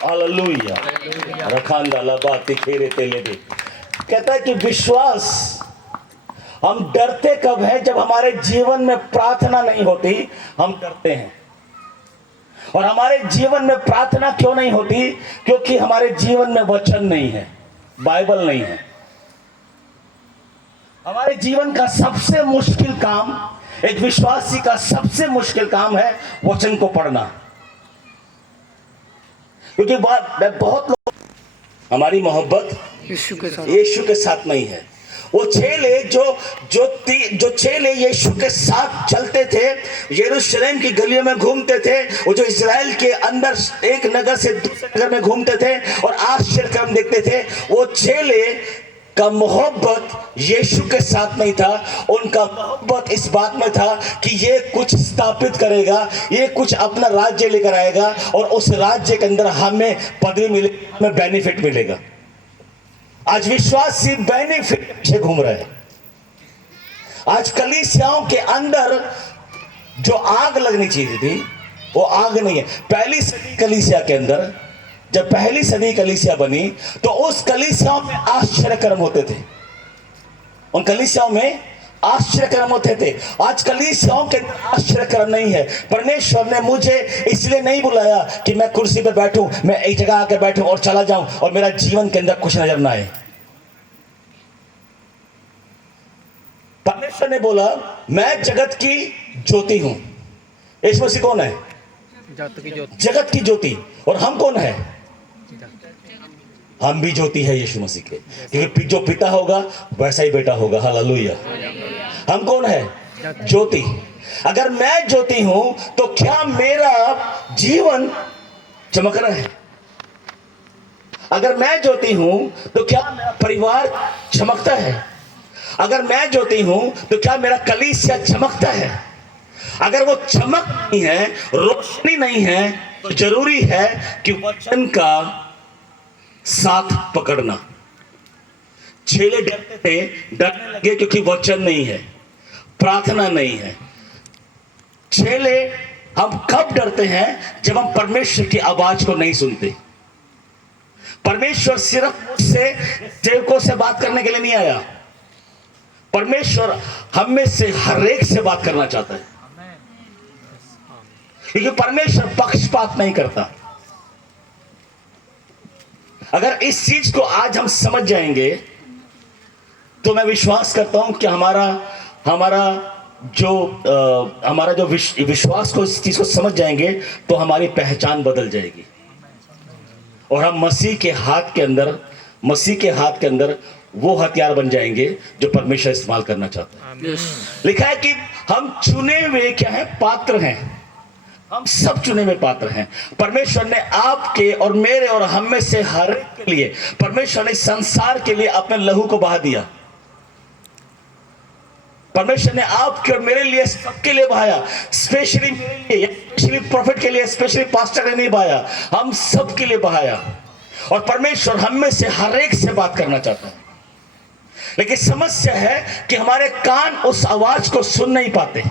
हालेलुया, रखांदा लबाती खेरे तेले दे। कहता है कि विश्वास, हम डरते कब है? जब हमारे जीवन में प्रार्थना नहीं होती, हम डरते हैं। और हमारे जीवन में प्रार्थना क्यों नहीं होती? क्योंकि हमारे जीवन में वचन नहीं है, बाइबल नहीं है। हमारे जीवन का सबसे मुश्किल काम, एक विश्वासी का सबसे मुश्किल काम है वचन को पढ़ना। क्योंकि बहुत लोग, हमारी मोहब्बत यीशु के साथ नहीं है। वो चेले जो चेले यीशु के साथ चलते थे, यरूशलेम की गलियों में घूमते थे, वो जो इज़राइल के अंदर एक नगर से दूसरे नगर में घूमते थे और आश्चर्य कर्म देखते थे, वो चेले का मोहब्बत यीशु के साथ नहीं था। उनका मोहब्बत इस बात में था कि ये कुछ स्थापित करेगा, ये कुछ अपना राज्य लेकर आएगा, और उस राज्य के अंदर हमें पदवी मिलेगी, हमें बेनिफिट मिलेगा। आज विश्वासी बेनिफिट से घूम रहे हैं। आज कलीसियाओं के अंदर जो आग लगनी चाहिए थी, वो आग नहीं है। पहली सदी कलीसिया के अंदर, जब पहली सदी कलीसिया बनी, तो उस कलीसियाओं में आश्चर्य कर्म होते थे, उन कलीसियाओं में आश्चर्य कर्म होते थे। आज कलीसियाओं के आश्चर्य कर्म नहीं है। परमेश्वर ने मुझे इसलिए नहीं बुलाया कि मैं कुर्सी पर बैठूं, मैं एक जगह आकर बैठूं और चला जाऊं और मेरा जीवन के अंदर कुछ नजर ना आए। परमेश्वर ने बोला, मैं जगत की ज्योति हूं। यीशु मसीह कौन है? जगत की ज्योति। और हम कौन है? हम भी ज्योति है यीशु मसीह के, क्योंकि जो पिता होगा वैसा ही बेटा होगा। हालेलुया। हम कौन है? ज्योति। अगर मैं ज्योति हूं तो क्या मेरा जीवन चमक रहा है? अगर मैं ज्योति हूं तो क्या मेरा परिवार चमकता है? अगर मैं ज्योति हूं तो क्या मेरा कलीसिया चमकता है? अगर वो चमक नहीं है, रोशनी नहीं है, तो जरूरी है कि वचन का साथ पकड़ना। चेले डरते थे, डरने लगे क्योंकि वचन नहीं है, प्रार्थना नहीं है। चेले, हम कब डरते हैं? जब हम परमेश्वर की आवाज को नहीं सुनते। परमेश्वर सिर्फ मुझसे, सेवकों से बात करने के लिए नहीं आया। परमेश्वर हम में से हर एक से बात करना चाहता है, क्योंकि परमेश्वर पक्षपात नहीं करता। अगर इस चीज को आज हम समझ जाएंगे तो मैं विश्वास करता हूं कि हमारा जो विश्वास को, इस चीज को समझ जाएंगे तो हमारी पहचान बदल जाएगी, और हम मसीह के हाथ के अंदर वो हथियार बन जाएंगे जो परमेश्वर इस्तेमाल करना चाहता है। लिखा है कि हम चुने हुए क्या है? पात्र हैं। हम सब चुने हुए पात्र हैं। परमेश्वर ने आपके और मेरे और हम में से हर एक के लिए, परमेश्वर ने संसार के लिए अपने लहू को बहा दिया। परमेश्वर ने आपके और मेरे लिए, सबके लिए बहाया। स्पेशली मेरे लिए, स्पेशली प्रॉफिट के लिए, स्पेशली पास्टर के लिए नहीं बहाया, हम सब के लिए बहाया। और परमेश्वर हम में से हर एक से बात करना चाहता है, लेकिन समस्या है कि हमारे कान उस आवाज को सुन नहीं पाते।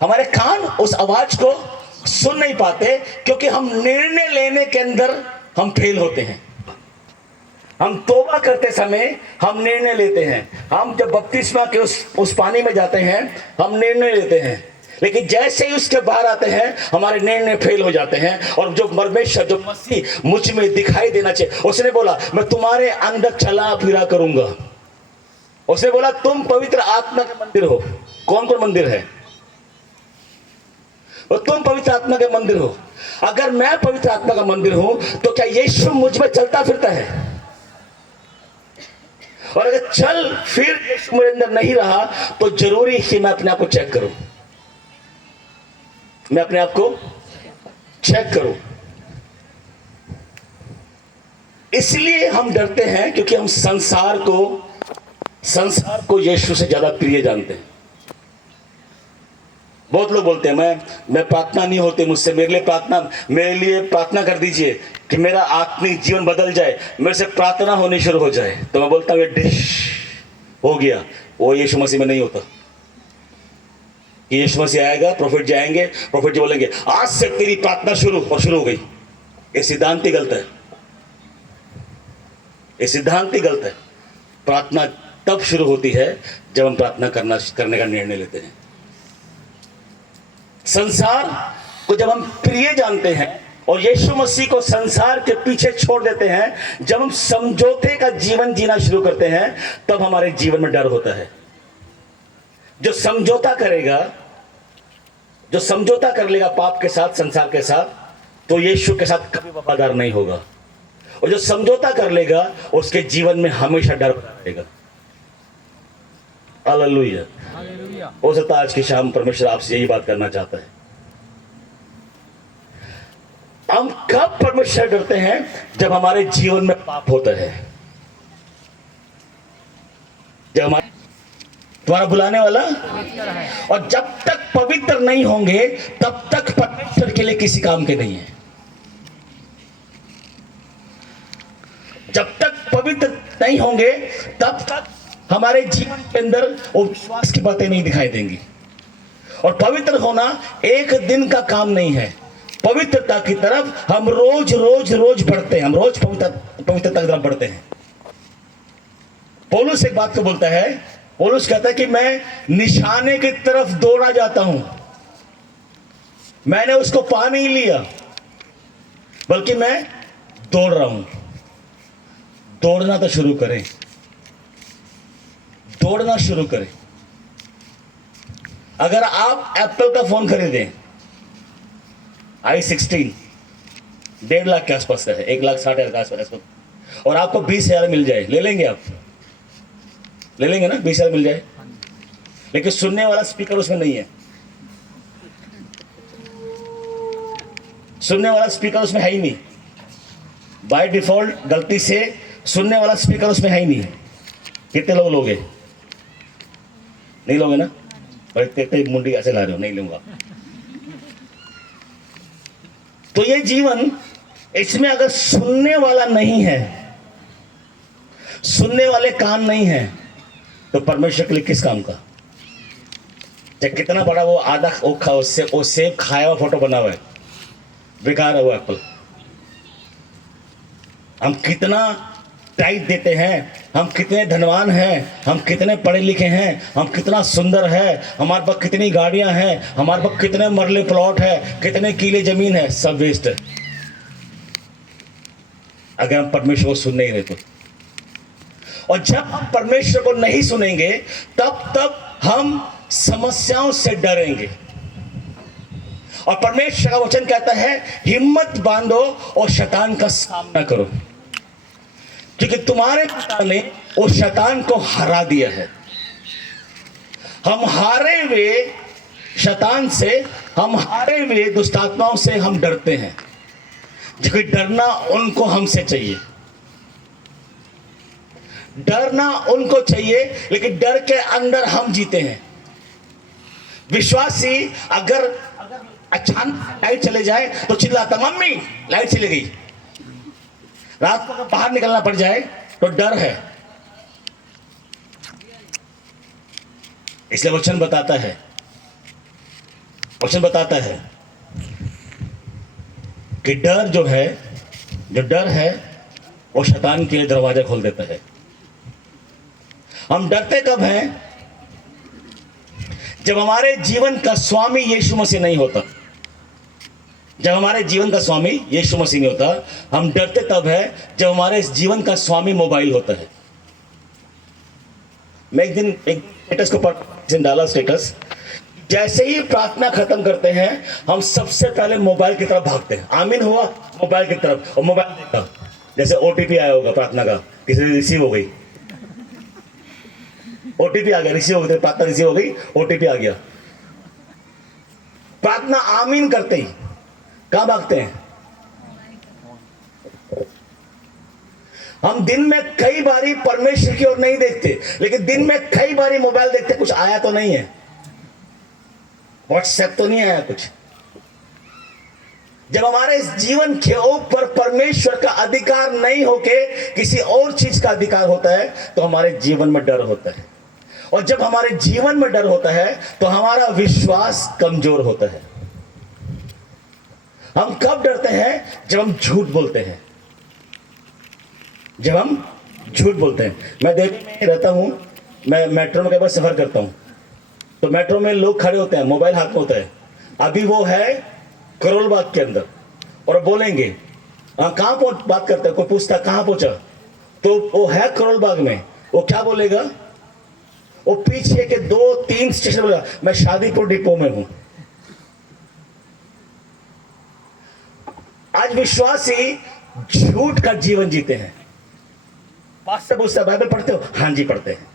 हमारे कान उस आवाज को सुन नहीं पाते क्योंकि हम निर्णय लेने के अंदर हम फेल होते हैं। हम तौबा करते समय हम निर्णय लेते हैं। हम जब बपतिस्मा के उस पानी में जाते हैं हम निर्णय लेते हैं, लेकिन जैसे ही उसके बाहर आते हैं हमारे निर्णय फेल हो जाते हैं। और जो परमेश्वर, जो मसीह मुझ में दिखाई देना चाहिए, उसने बोला मैं तुम्हारे अंदर चला फिरा करूंगा। उसने बोला तुम पवित्र आत्मा के मंदिर हो। कौन कौन मंदिर है? और तुम पवित्र आत्मा के मंदिर हो। अगर मैं पवित्र आत्मा का मंदिर हूं तो क्या यीशु मुझ में चलता फिरता है? और अगर चल फिर यीशु मेरे अंदर नहीं रहा तो जरूरी है कि मैं अपने आप को चेक करूं। मैं अपने आप को चेक करूं। इसलिए हम डरते हैं क्योंकि हम संसार को यीशु से ज्यादा प्रिय जानते हैं। बहुत लोग बोलते हैं मैं प्रार्थना नहीं होती मुझसे, मेरे लिए प्रार्थना कर दीजिए कि मेरा आत्मिक जीवन बदल जाए, मेरे से प्रार्थना होनी शुरू हो जाए। तो मैं बोलता हूँ ये डिश हो गया, वो यीशु मसीह में नहीं होता। यीशु मसीह आएगा, प्रोफेट जाएंगे, प्रोफेट जी बोलेंगे आज से तेरी प्रार्थना शुरू हो गई। ये सिद्धांत ही गलत है। ये सिद्धांत ही गलत है। प्रार्थना तब शुरू होती है जब हम प्रार्थना करने का निर्णय लेते हैं। संसार को जब हम प्रिय जानते हैं और यीशु मसीह को संसार के पीछे छोड़ देते हैं, जब हम समझौते का जीवन जीना शुरू करते हैं, तब हमारे जीवन में डर होता है। जो समझौता कर लेगा पाप के साथ, संसार के साथ, तो यीशु के साथ कभी वफादार नहीं होगा। और जो समझौता कर लेगा उसके जीवन में हमेशा डर रहेगा। हालेलुया। हो सकता है आज की शाम परमेश्वर आपसे यही बात करना चाहता है। हम कब परमेश्वर डरते हैं? जब हमारे जीवन में पाप होता है। जब हमारे तुम्हारा बुलाने वाला और जब तक पवित्र नहीं होंगे तब तक परमेश्वर के लिए किसी काम के नहीं है। जब तक पवित्र नहीं होंगे तब तक हमारे जीवन के अंदर वो विश्वास की बातें नहीं दिखाई देंगी। और पवित्र होना एक दिन का काम नहीं है। पवित्रता की तरफ हम रोज बढ़ते हैं। हम रोज पवित्रता की तरफ बढ़ते हैं। पौलुस एक बात को बोलता है। पौलुस कहता है कि मैं निशाने की तरफ दौड़ा जाता हूं। मैंने उसको पा नहीं लिया, बल्कि मैं दौड़ रहा हूं। दौड़ना तो शुरू करें। दौड़ना शुरू करें। अगर आप एप्पल का फोन खरीदें i16 1.5 लाख के आसपास का है, 1,60,000 के आसपास, और आपको 20,000 मिल जाए, ले लेंगे? आप ले लेंगे ना? 20,000 मिल जाए, लेकिन सुनने वाला स्पीकर उसमें नहीं है। सुनने वाला स्पीकर उसमें है ही नहीं। बाय डिफॉल्ट गलती से सुनने वाला स्पीकर उसमें है ही नहीं। कितने लोग लोगे? नहीं लोगे ना? और मुंडी ऐसे ला रहे हो, नहीं लूंगा। तो ये जीवन, इसमें अगर सुनने वाला नहीं है, सुनने वाले कान नहीं है, तो परमेश्वर के लिए किस काम का? चाहे कितना बड़ा वो आधा वो सेब खाया हुआ फोटो बना हुआ है, बेकार है वो एप्पल। हम कितना टाइट देते हैं, हम कितने धनवान हैं, हम कितने पढ़े लिखे हैं, हम कितना सुंदर है, हमारे पास कितनी गाड़ियां हैं, हमारे पास कितने मरले प्लॉट है, कितने किले जमीन है, सब वेस्ट है अगर हम परमेश्वर को सुन नहीं रहे तो। और जब हम परमेश्वर को नहीं सुनेंगे तब हम समस्याओं से डरेंगे। और परमेश्वर का वचन कहता है हिम्मत बांधो और शैतान का सामना करो, क्योंकि तुम्हारे पिता ने उस शैतान को हरा दिया है। हम हारे हुए शैतान से, हम हारे हुए दुष्ट आत्माओं से हम डरते हैं, क्योंकि डरना उनको हमसे चाहिए, डरना उनको चाहिए, लेकिन डर के अंदर हम जीते हैं। विश्वासी अगर अचानक लाइट चले जाए तो चिल्लाता, मम्मी लाइट चली गई। रात को बाहर निकलना पड़ जाए तो डर है। इसलिए वचन बताता है, वचन बताता है कि डर जो है, जो डर है वो शैतान के लिए दरवाजा खोल देता है। हम डरते कब हैं? जब हमारे जीवन का स्वामी यीशु मसीह नहीं होता। जब हमारे जीवन का स्वामी यीशु मसीह नहीं होता, हम डरते तब है जब हमारे जीवन का स्वामी मोबाइल होता है। मैं एक दिन एक स्टेटस को डाला, स्टेटस, जैसे ही प्रार्थना खत्म करते हैं हम सबसे पहले मोबाइल की तरफ भागते हैं। आमीन हुआ, मोबाइल की तरफ, और मोबाइल देखा, जैसे ओटीपी आया होगा प्रार्थना का, किसी ने रिसीव हो गई, ओटीपी आ गया, रिसीव हो गई, प्रार्थना रिसीव हो गई, ओटीपी आ गया। प्रार्थना आमीन करते ही कहां भागते हैं? हम दिन में कई बारी परमेश्वर की ओर नहीं देखते, लेकिन दिन में कई बारी मोबाइल देखते, कुछ आया तो नहीं है, व्हाट्सएप तो नहीं आया कुछ। जब हमारे जीवन के ऊपर परमेश्वर का अधिकार नहीं होके किसी और चीज का अधिकार होता है तो हमारे जीवन में डर होता है, और जब हमारे जीवन में डर होता है तो हमारा विश्वास कमजोर होता है। हम कब डरते हैं? जब हम झूठ बोलते हैं, जब हम झूठ बोलते हैं। मैं दिल्ली में रहता हूं, मैं मेट्रो में कई बार सफर करता हूं, तो मेट्रो में लोग खड़े होते हैं, मोबाइल हाथ में होता है। अभी वो है करोल बाग के अंदर और बोलेंगे कहां पहुंच, बात करते हैं, कोई पूछता कहां पहुंचा, तो वो है करोल बाग में, वो क्या बोलेगा, वो पीछे के 2-3 स्टेशन बोलेगा मैं शादीपुर डिपो में हूं। आज विश्वासी झूठ का जीवन जीते हैं। पास्टर पूछता बाइबल पढ़ते हो? हां जी पढ़ते हैं।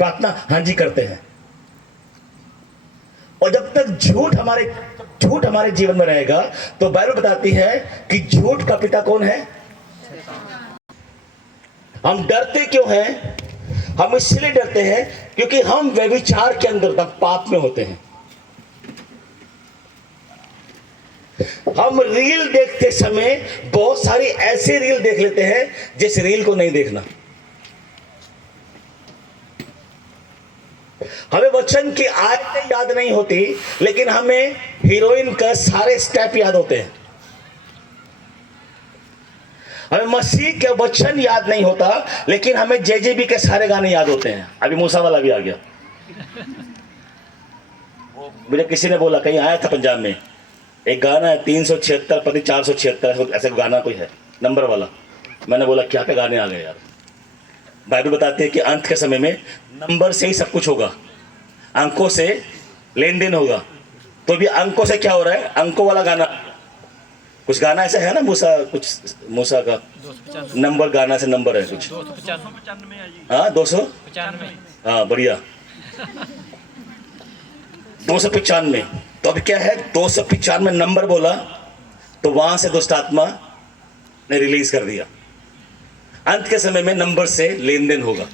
प्रार्थना? हां जी करते हैं। और जब तक झूठ हमारे जीवन में रहेगा तो बाइबल बताती है कि झूठ का पिता कौन है? हम डरते क्यों हैं? हम इसलिए डरते हैं क्योंकि हम व्यभिचार के अंदर तक पाप में होते हैं। हम रील देखते समय बहुत सारी ऐसी रील देख लेते हैं जिस रील को नहीं देखना। हमें वचन की आयतें याद नहीं होती, लेकिन हमें हीरोइन का सारे स्टेप याद होते हैं। हमें मसीह के वचन याद नहीं होता, लेकिन हमें जेजेबी के सारे गाने याद होते हैं। अभी मूसा वाला भी आ गया। मुझे किसी ने बोला, कहीं आया था पंजाब में, एक गाना है 376 पति 476 ऐसे गाना कोई है नंबर वाला। मैंने बोला क्या क्या गाने आ गए यार। बाइबल बताती है कि अंत के समय में नंबर से ही सब कुछ होगा, अंकों से लेन देन होगा। तो भी अंकों से क्या हो रहा है? अंकों वाला गाना, कुछ गाना ऐसा है ना कुछ मूसा का नंबर, गाना से नंबर है कुछ 295। हाँ 295। हाँ बढ़िया 295। तो अब क्या है, 295 नंबर बोला तो वहां से दुष्ट आत्मा ने रिलीज कर दिया। अंत के समय में नंबर से लेन देन होगा।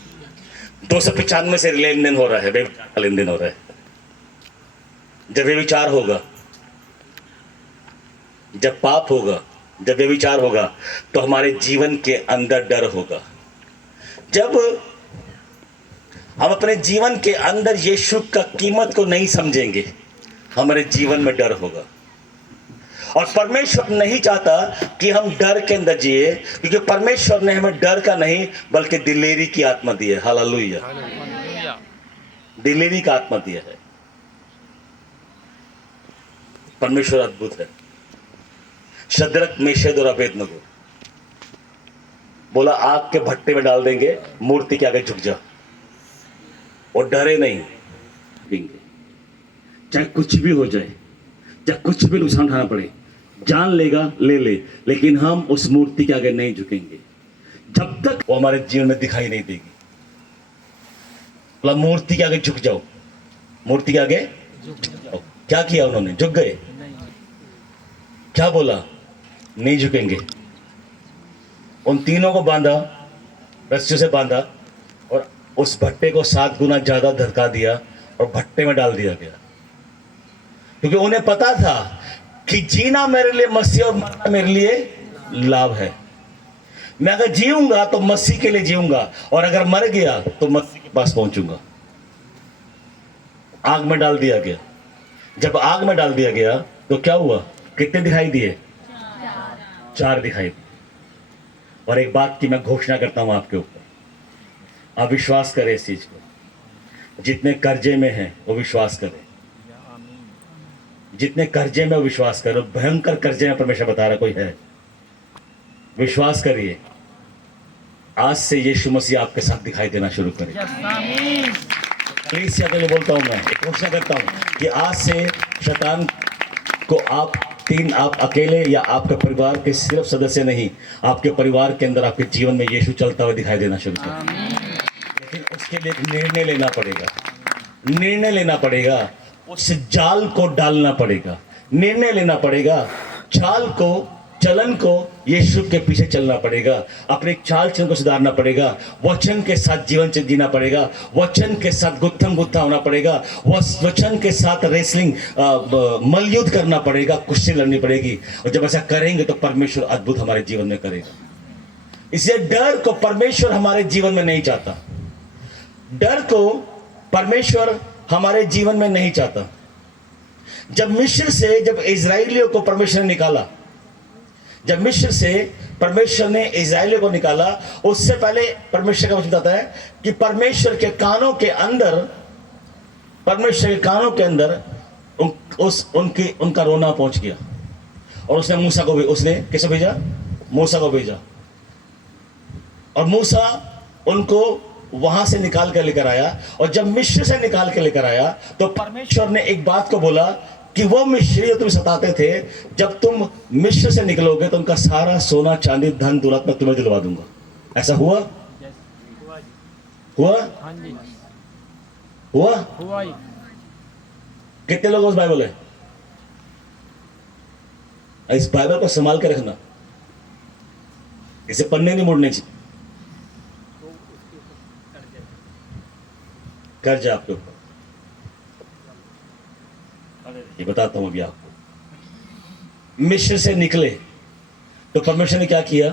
295 से लेन देन हो रहा है, लेन देन हो रहा है। जब व्यभिचार होगा, जब पाप होगा, जब व्यभिचार होगा तो हमारे जीवन के अंदर डर होगा। जब हम अपने जीवन के अंदर यीशु का कीमत को नहीं समझेंगे, हमारे जीवन में डर होगा। और परमेश्वर नहीं चाहता कि हम डर के अंदर जिए, क्योंकि परमेश्वर ने हमें डर का नहीं बल्कि दिलेरी की आत्मा दी है। हालेलुया, दिलेरी का आत्मा दिया है। परमेश्वर अद्भुत है। शद्रक मेशक और अबेदनगो बोला आग के भट्टे में डाल देंगे, मूर्ति के आगे झुक जा, और डरे नहीं। चाहे कुछ भी हो जाए, चाहे कुछ भी नुकसान उठाना पड़े, जान लेगा ले ले, लेकिन हम उस मूर्ति के आगे नहीं झुकेंगे जब तक वो हमारे जीवन में दिखाई नहीं देगी। बोला मूर्ति के आगे झुक जाओ, मूर्ति के आगे झुक जाओ। क्या किया उन्होंने? झुक गए। क्या बोला? नहीं झुकेंगे। उन तीनों को बांधा, रस्सियों से बांधा और उस भट्टे को 7 गुना ज्यादा धक्का दिया और भट्टे में डाल दिया गया, क्योंकि उन्हें पता था कि जीना मेरे लिए मसीह और मरना मेरे लिए लाभ है। मैं अगर जीऊंगा तो मसीह के लिए जीऊंगा, और अगर मर गया तो मसीह के पास पहुंचूंगा। आग में डाल दिया गया। जब आग में डाल दिया गया तो क्या हुआ? कितने दिखाई दिए? 4 दिखाई दिए। और एक बात की मैं घोषणा करता हूं आपके ऊपर, आप विश्वास करें इस चीज को। जितने कर्जे में हैं वो विश्वास करें, जितने कर्जे में वो विश्वास करो। भयंकर कर्जे में परमेश्वर बता रहा कोई है, विश्वास करिए। आज से यीशु मसीह आपके साथ दिखाई देना शुरू करेगा। प्लीज के लिए बोलता हूं, मैं एक घोषणा करता हूं कि आज से शैतान को आप अकेले या आपके परिवार के सिर्फ सदस्य नहीं, आपके परिवार के अंदर, आपके जीवन में यीशु चलता हुआ दिखाई देना शुरू करेगा। लेकिन उसके लिए एक निर्णय लेना पड़ेगा, निर्णय लेना पड़ेगा, उस जाल को डालना पड़ेगा, निर्णय लेना पड़ेगा, चाल को, चलन को यीशु के पीछे चलना पड़ेगा, अपने चाल चलन को सुधारना पड़ेगा, वचन के साथ जीवन जीना पड़ेगा, वचन के साथ गुत्थम गुत्था होना पड़ेगा, वचन के साथ रेसलिंग मलयुद्ध करना पड़ेगा, कुश्ती लड़नी पड़ेगी। और जब ऐसा करेंगे तो परमेश्वर अद्भुत हमारे जीवन में करेगा। इसलिए डर को परमेश्वर हमारे जीवन में नहीं चाहता, डर को परमेश्वर हमारे जीवन में नहीं चाहता। जब मिस्र से, जब इजराइलियों को परमेश्वर ने निकाला, जब मिस्र से परमेश्वर ने इजराइलियों को निकाला, उससे पहले परमेश्वर का वचन बताता है कि परमेश्वर के कानों के अंदर, परमेश्वर के कानों के अंदर उनका रोना पहुंच गया। और उसने मूसा को, उसने किसे भेजा? मूसा को भेजा। और मूसा उनको वहां से निकाल के लेकर आया। और जब मिस्र से निकाल के लेकर आया तो परमेश्वर ने एक बात को बोला कि वो मिस्री जो तुम सताते थे, जब तुम मिस्र से निकलोगे तो उनका सारा सोना चांदी धन दौलत मैं तुम्हें दिलवा दूंगा। ऐसा हुआ? हुआ? हुआ? कितने लोग उस बाइबल है? इस बाइबल को संभाल के रखना, इसे पन्ने नहीं मोड़ने चाहिए। कर्जा आपके ऊपर, ये बताता हूं अभी आपको। मिस्र से निकले तो परमेश्वर ने क्या किया?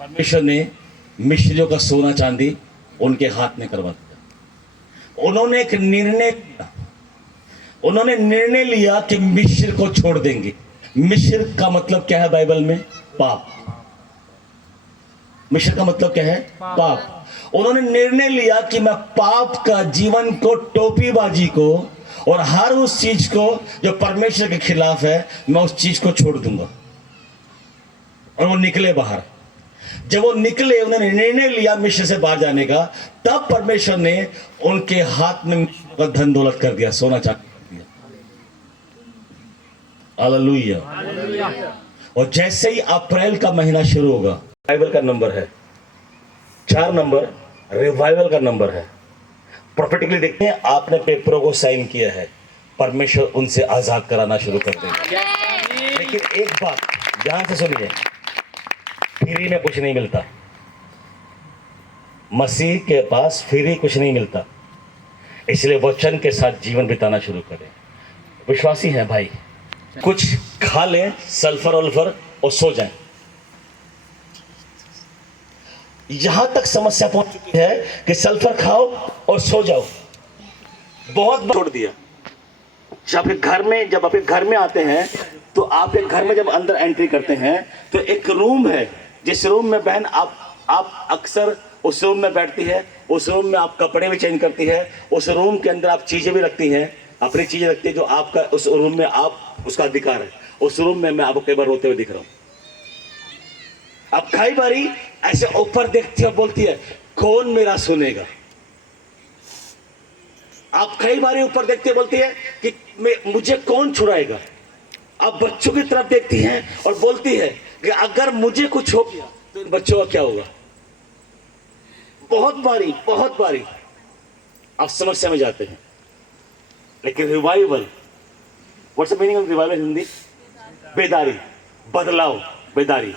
परमेश्वर ने मिस्रियों का सोना चांदी उनके हाथ में करवा दिया। उन्होंने एक निर्णय लिया, उन्होंने निर्णय लिया कि मिस्र को छोड़ देंगे। मिस्र का मतलब क्या है बाइबल में? पाप। मिस्र का मतलब क्या है? पाप। उन्होंने निर्णय लिया कि मैं पाप का जीवन को, टोपीबाजी को और हर उस चीज को जो परमेश्वर के खिलाफ है, मैं उस चीज को छोड़ दूंगा। और वो निकले बाहर। जब वो निकले, उन्होंने निर्णय लिया मिस्र से बाहर जाने का, तब परमेश्वर ने उनके हाथ में धन दौलत कर दिया, सोना चांदी कर दिया। हालेलुया। और जैसे ही अप्रैल का महीना शुरू होगा, बाइबल का नंबर है 4 नंबर, रिवाइवल का नंबर है। प्रोफेटिकली देखते हैं, आपने पेपरों को साइन किया है, परमेश्वर उनसे आजाद कराना शुरू कर देगा। लेकिन एक बात ध्यान से सुनिए, फ्री में कुछ नहीं मिलता। मसीह के पास फ्री कुछ नहीं मिलता। इसलिए वचन के साथ जीवन बिताना शुरू करें। विश्वासी हैं भाई, कुछ खा लें सल्फर वल्फर और सो जाएं। यहां तक समस्या पहुंच चुकी है कि सल्फर खाओ और सो जाओ। बहुत छोड़ दिया। जब आपके घर में आते हैं तो आपके घर में जब अंदर एंट्री करते हैं तो एक रूम है, जिस रूम में बहन आप अक्सर उस रूम में बैठती है, उस रूम में आप कपड़े भी चेंज करती है, उस रूम के अंदर आप चीजें भी रखती हैं, अपनी चीजें रखती है जो आपका उस रूम में आप उसका अधिकार है। उस रूम में मैं आपको कई बार रोते हुए दिख रहा हूं। अब कई बारी ऐसे ऊपर देखती है, बोलती है कौन मेरा सुनेगा। आप कई बारी ऊपर देखती है, बोलती है कि मुझे कौन छुड़ाएगा। आप बच्चों की तरफ देखती हैं और बोलती है कि अगर मुझे कुछ हो गया तो इन बच्चों का क्या होगा। बहुत बारी आप समस्या में जाते हैं, लेकिन revival, what's the meaning of revival Hindi? बेदारी, बदलाव, बेदारी।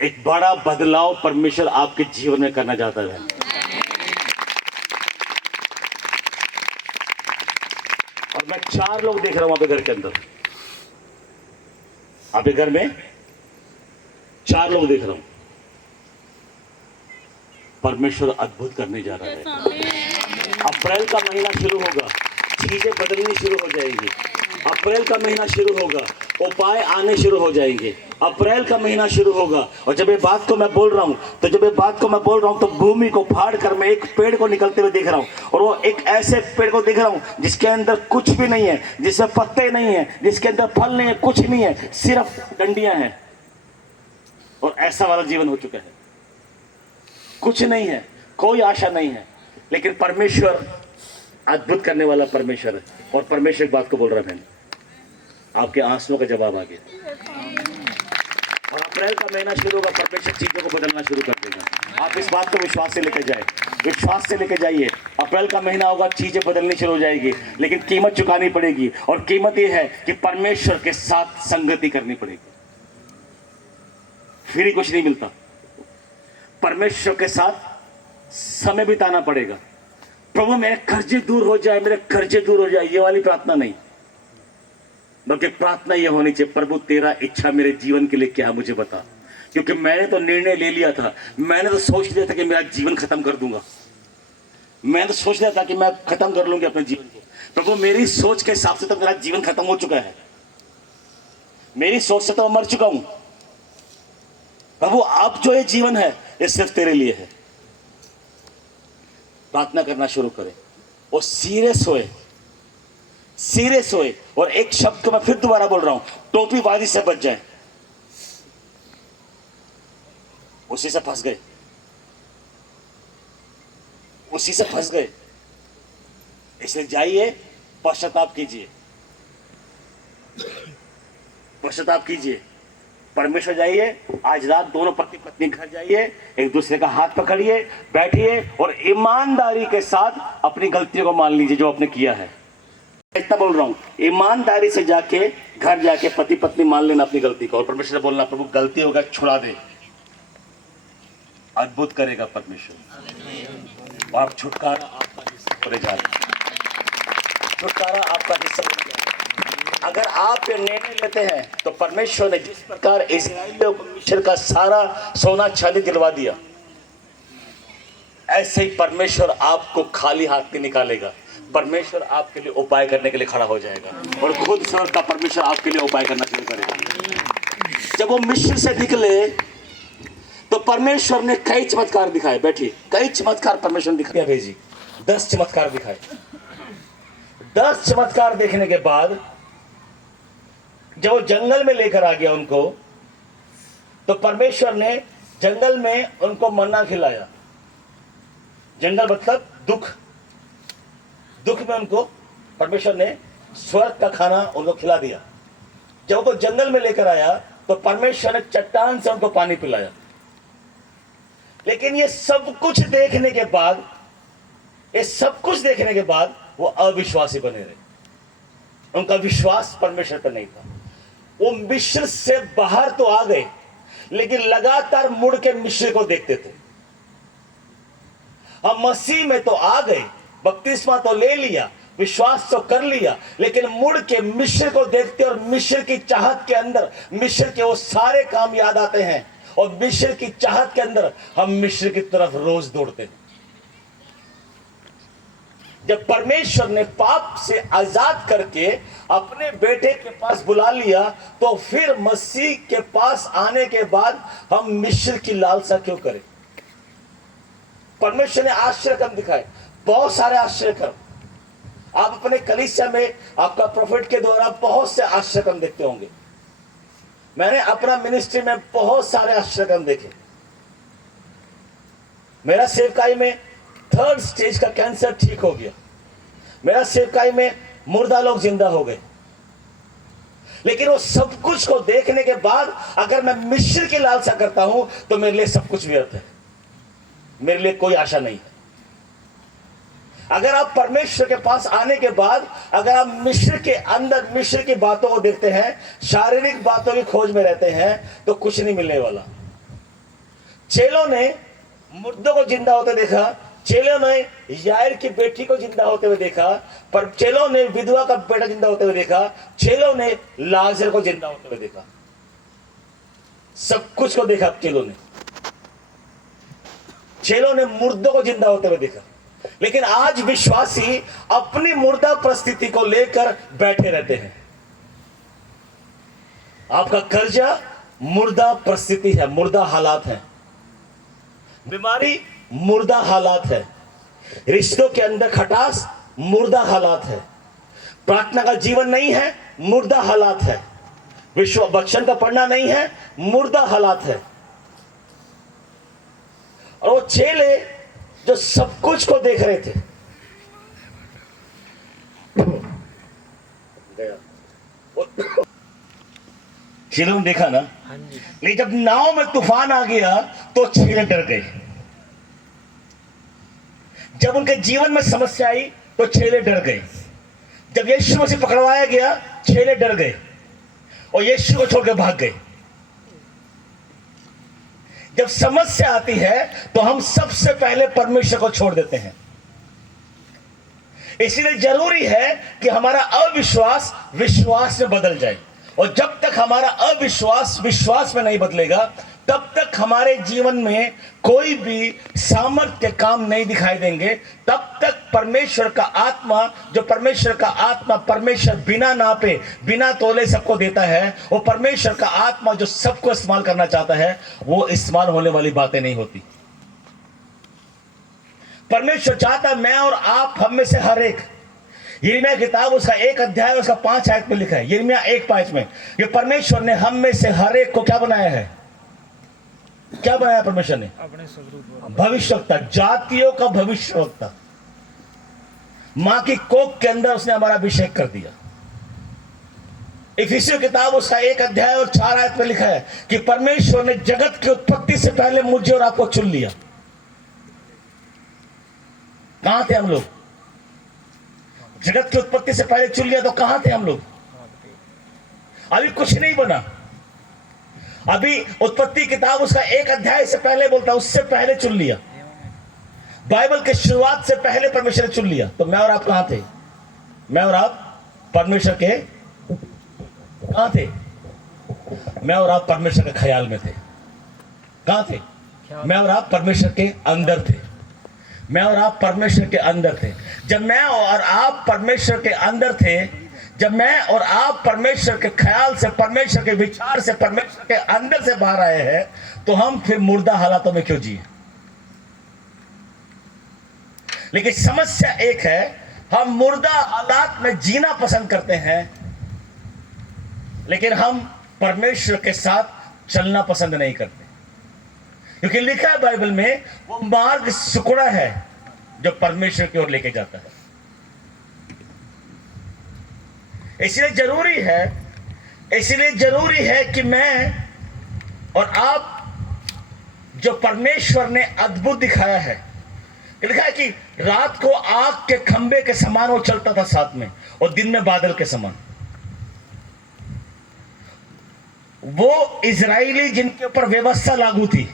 एक बड़ा बदलाव परमेश्वर आपके जीवन में करना चाहता है। और मैं 4 लोग देख रहा हूं आपके घर के अंदर, आपके घर में 4 लोग देख रहा हूं। परमेश्वर अद्भुत करने जा रहा है। अप्रैल का महीना शुरू होगा, चीजें बदलनी शुरू हो जाएंगी। अप्रैल का महीना शुरू होगा, उपाय आने शुरू हो जाएंगे। अप्रैल का महीना शुरू होगा, और जब ये बात को मैं बोल रहा हूं तो भूमि को फाड़ कर मैं एक पेड़ को निकलते हुए देख रहा हूं, और वो एक ऐसे पेड़ को देख रहा हूं जिसके अंदर कुछ भी नहीं है, जिसमें पत्ते नहीं है, जिसके अंदर फल नहीं है, कुछ नहीं है, सिर्फ डंडियां हैं। और ऐसा वाला जीवन हो चुका है, कुछ नहीं है, कोई आशा नहीं है। लेकिन परमेश्वर अद्भुत करने वाला परमेश्वर है, और परमेश्वर एक बात को बोल रहा है, आपके आंसुओं का जवाब आ गया। और अप्रैल का महीना शुरू होगा, परमेश्वर चीजों को बदलना शुरू कर देगा। आप इस बात को विश्वास से लेकर जाए, विश्वास से लेकर जाइए। अप्रैल का महीना होगा, चीजें बदलनी शुरू हो जाएगी, लेकिन कीमत चुकानी पड़ेगी। और कीमत यह है कि परमेश्वर के साथ संगति करनी पड़ेगी। फिर ही कुछ नहीं मिलता, परमेश्वर के साथ समय बिताना पड़ेगा। प्रभु मेरे कर्जे दूर हो जाए, मेरे कर्जे दूर हो जाए, ये वाली प्रार्थना नहीं, बल्कि प्रार्थना ये होनी चाहिए, प्रभु तेरा इच्छा मेरे जीवन के लिए क्या है मुझे बता। क्योंकि मैंने तो निर्णय ले लिया था, मैंने तो सोच लिया था कि मेरा जीवन खत्म कर दूंगा, मैंने तो सोच लिया था कि मैं खत्म कर लूंगी अपने जीवन को। प्रभु मेरी सोच के हिसाब से तो मेरा जीवन खत्म हो चुका है, मेरी सोच से तो मैं मर चुका हूं। प्रभु अब जो ये जीवन है ये सिर्फ तेरे लिए है। प्रार्थना करना शुरू करें और सीरियस होए। और एक शब्द को मैं फिर दोबारा बोल रहा हूं, टोपीबाजी से बच जाए। उसी से फंस गए, इसलिए जाइए, पश्चाताप कीजिए। परमेश्वर जाइए, आज रात दोनों पति पत्नी घर जाइए, एक दूसरे का हाथ पकड़िए, बैठिए और ईमानदारी के साथ अपनी गलतियों को मान लीजिए जो आपने किया है। इतना बोल रहा हूं, ईमानदारी से जाके घर जाके पति पत्नी मान लेना अपनी गलती को, और परमेश्वर से बोलना, प्रभु गलती होगा छुड़ा दे। अद्भुत करेगा परमेश्वर। आप छुटकारा आपका हिस्सा होने जा रहे हैं, छुटकारा आपका हिस्सा होने जा रहा है। अगर आप ये निर्णय लेते हैं तो परमेश्वर ने जिस प्रकार इस्राएलियों को मिस्र का सारा सोना चांदी दिलवा दिया, ऐसे ही परमेश्वर आपको खाली हाथ नहीं निकालेगा। परमेश्वर आपके लिए उपाय करने के लिए खड़ा हो जाएगा, और खुद स्वतः परमेश्वर आपके लिए उपाय करना शुरू करेगा। जब वो मिस्र से निकले तो परमेश्वर ने कई चमत्कार दिखाए, बैठिए, कई चमत्कार परमेश्वर ने दिखाया, भेजी 10 चमत्कार दिखाए। 10 चमत्कार देखने के बाद जब वो जंगल में लेकर आ गया उनको, तो परमेश्वर ने जंगल में उनको मन्ना खिलाया। जंगल मतलब दुख में उनको परमेश्वर ने स्वर्ग का खाना उनको खिला दिया। जब उनको जंगल में लेकर आया तो परमेश्वर ने चट्टान से उनको पानी पिलाया। लेकिन ये सब कुछ देखने के बाद वो अविश्वासी बने रहे। उनका विश्वास परमेश्वर पर नहीं था। वो मिस्र से बाहर तो आ गए, लेकिन लगातार मुड़ के मिस्र को देखते थे। हम मसीह में तो आ गए, बपतिस्मा तो ले लिया, विश्वास तो कर लिया, लेकिन मुड़ के मिस्र को देखते और मिस्र की चाहत के अंदर मिस्र के वो सारे काम याद आते हैं, और मिस्र की चाहत के अंदर हम मिस्र की तरफ रोज दौड़ते हैं। जब परमेश्वर ने पाप से आजाद करके अपने बेटे के पास बुला लिया, तो फिर मसीह के पास आने के बाद हम मिस्र की लालसा क्यों करें? परमेश्वर ने आश्चर्य कर्म दिखाए, बहुत सारे आश्चर्य कर्म। आप अपने कलीसिया में आपका प्रोफेट के द्वारा बहुत से आश्चर्य कर्म देखते होंगे। मैंने अपना मिनिस्ट्री में बहुत सारे आश्चर्य कर्म देखे। मेरा सेवकाई में 3rd स्टेज का कैंसर ठीक हो गया। मेरा सेवकाई में मुर्दा लोग जिंदा हो गए। लेकिन वो सब कुछ को देखने के बाद अगर मैं मिस्र की लालसा करता हूं तो मेरे लिए सब कुछ व्यर्थ है। मेरे लिए कोई आशा नहीं है। अगर आप परमेश्वर के पास आने के बाद अगर आप मिस्र के अंदर मिस्र की बातों को देखते हैं, शारीरिक बातों की खोज में रहते हैं, तो कुछ नहीं मिलने वाला। चेलों ने मुर्दों को जिंदा होते देखा, चेलों ने यायर की बेटी को जिंदा होते हुए देखा, पर चेलों ने विधवा का बेटा जिंदा होते हुए देखा, चेलों ने लाजर को जिंदा होते हुए देखा। सब कुछ को देखा चेलों ने मुर्दों को जिंदा होते हुए देखा। लेकिन आज विश्वासी अपनी मुर्दा परिस्थिति को लेकर बैठे रहते हैं। आपका कर्जा मुर्दा परिस्थिति है, मुर्दा हालात है, बीमारी मुर्दा हालात है, रिश्तों के अंदर खटास मुर्दा हालात है, प्रार्थना का जीवन नहीं है मुर्दा हालात है, विश्व वचन का पढ़ना नहीं है मुर्दा हालात है। और वो चेले जो सब कुछ को देख रहे थे, चेलों ने देखा ना, लेकिन जब नाव में तूफान आ गया तो चेले डर गए। जब उनके जीवन में समस्या आई तो चेले डर गए। जब यीशु मसीह पकड़वाया गया चेले डर गए और यीशु को छोड़कर भाग गए। जब समस्या आती है तो हम सबसे पहले परमेश्वर को छोड़ देते हैं। इसलिए जरूरी है कि हमारा अविश्वास विश्वास में बदल जाए, और जब तक हमारा अविश्वास विश्वास में नहीं बदलेगा तब तक हमारे जीवन में कोई भी सामर्थ्य काम नहीं दिखाई देंगे। तब तक परमेश्वर का आत्मा परमेश्वर बिना नापे बिना तोले सबको देता है, वो परमेश्वर का आत्मा जो सबको इस्तेमाल करना चाहता है, वो इस्तेमाल होने वाली बातें नहीं होती। परमेश्वर चाहता है मैं और आप हम में से हर एक, यिर्मयाह किताब उसका 1 अध्याय उसका 5 आयत में लिखा है, यिर्मयाह 1:5 में, ये परमेश्वर ने हम में से हर एक को क्या बनाया है? क्या बनाया परमेश्वर ने? अपने स्वरूप, भविष्यवक्ता, जातियों का भविष्यवक्ता। मां की कोख के अंदर उसने हमारा अभिषेक कर दिया। इफिसियों किताब उसका 1 अध्याय और 4 आयत में लिखा है कि परमेश्वर ने जगत की उत्पत्ति से पहले मुझे और आपको चुन लिया। कहां थे हम लोग? जगत की उत्पत्ति से पहले चुन लिया तो कहां थे हम लोग? अभी कुछ नहीं बना। अभी उत्पत्ति किताब उसका 1 अध्याय से पहले बोलता, उससे पहले चुन लिया। बाइबल के शुरुआत से पहले परमेश्वर ने चुन लिया। तो मैं और आप कहां थे? मैं और आप परमेश्वर के कहां थे? मैं और आप परमेश्वर के ख्याल में थे। कहां थे? मैं और आप परमेश्वर के अंदर थे। मैं और आप परमेश्वर के अंदर थे। जब मैं और आप परमेश्वर के अंदर थे, जब मैं और आप परमेश्वर के ख्याल से, परमेश्वर के विचार से, परमेश्वर के अंदर से बाहर आए हैं, तो हम फिर मुर्दा हालातों में क्यों जिए? लेकिन समस्या एक है, हम मुर्दा हालात में जीना पसंद करते हैं, लेकिन हम परमेश्वर के साथ चलना पसंद नहीं करते। क्योंकि लिखा है बाइबल में, वो मार्ग सिकुड़ा है जो परमेश्वर की ओर लेके जाता है। इसलिए जरूरी है कि मैं और आप, जो परमेश्वर ने अद्भुत दिखाया है, लिखा है कि रात को आग के खंबे के समान वो चलता था साथ में, और दिन में बादल के समान। वो इजराइली जिनके ऊपर व्यवस्था लागू थी,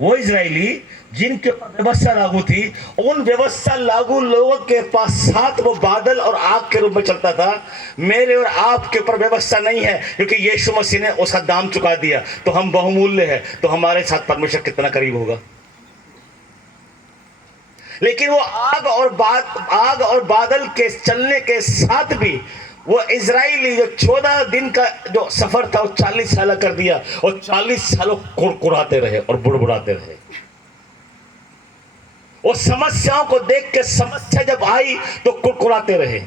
वो इजराइली जिनके ऊपर व्यवस्था लागू थी, उन व्यवस्था लागू लोगों के पास साथ वो बादल और आग के रूप में चलता था। मेरे और आपके ऊपर व्यवस्था नहीं है, क्योंकि यीशु मसीह ने उसका दाम चुका दिया, तो हम बहुमूल्य है। तो हमारे साथ परमेश्वर कितना करीब होगा। लेकिन वो आग और बादल के चलने के साथ भी वो इजराइली जो 14 दिन का जो सफर था, वो 40 साल कर दिया, और 40 सालों कुड़कुड़ाते रहे और बुड़बुड़ाते रहे। वो समस्याओं को देख के, समस्या जब आई तो कुड़कुड़ाते रहे।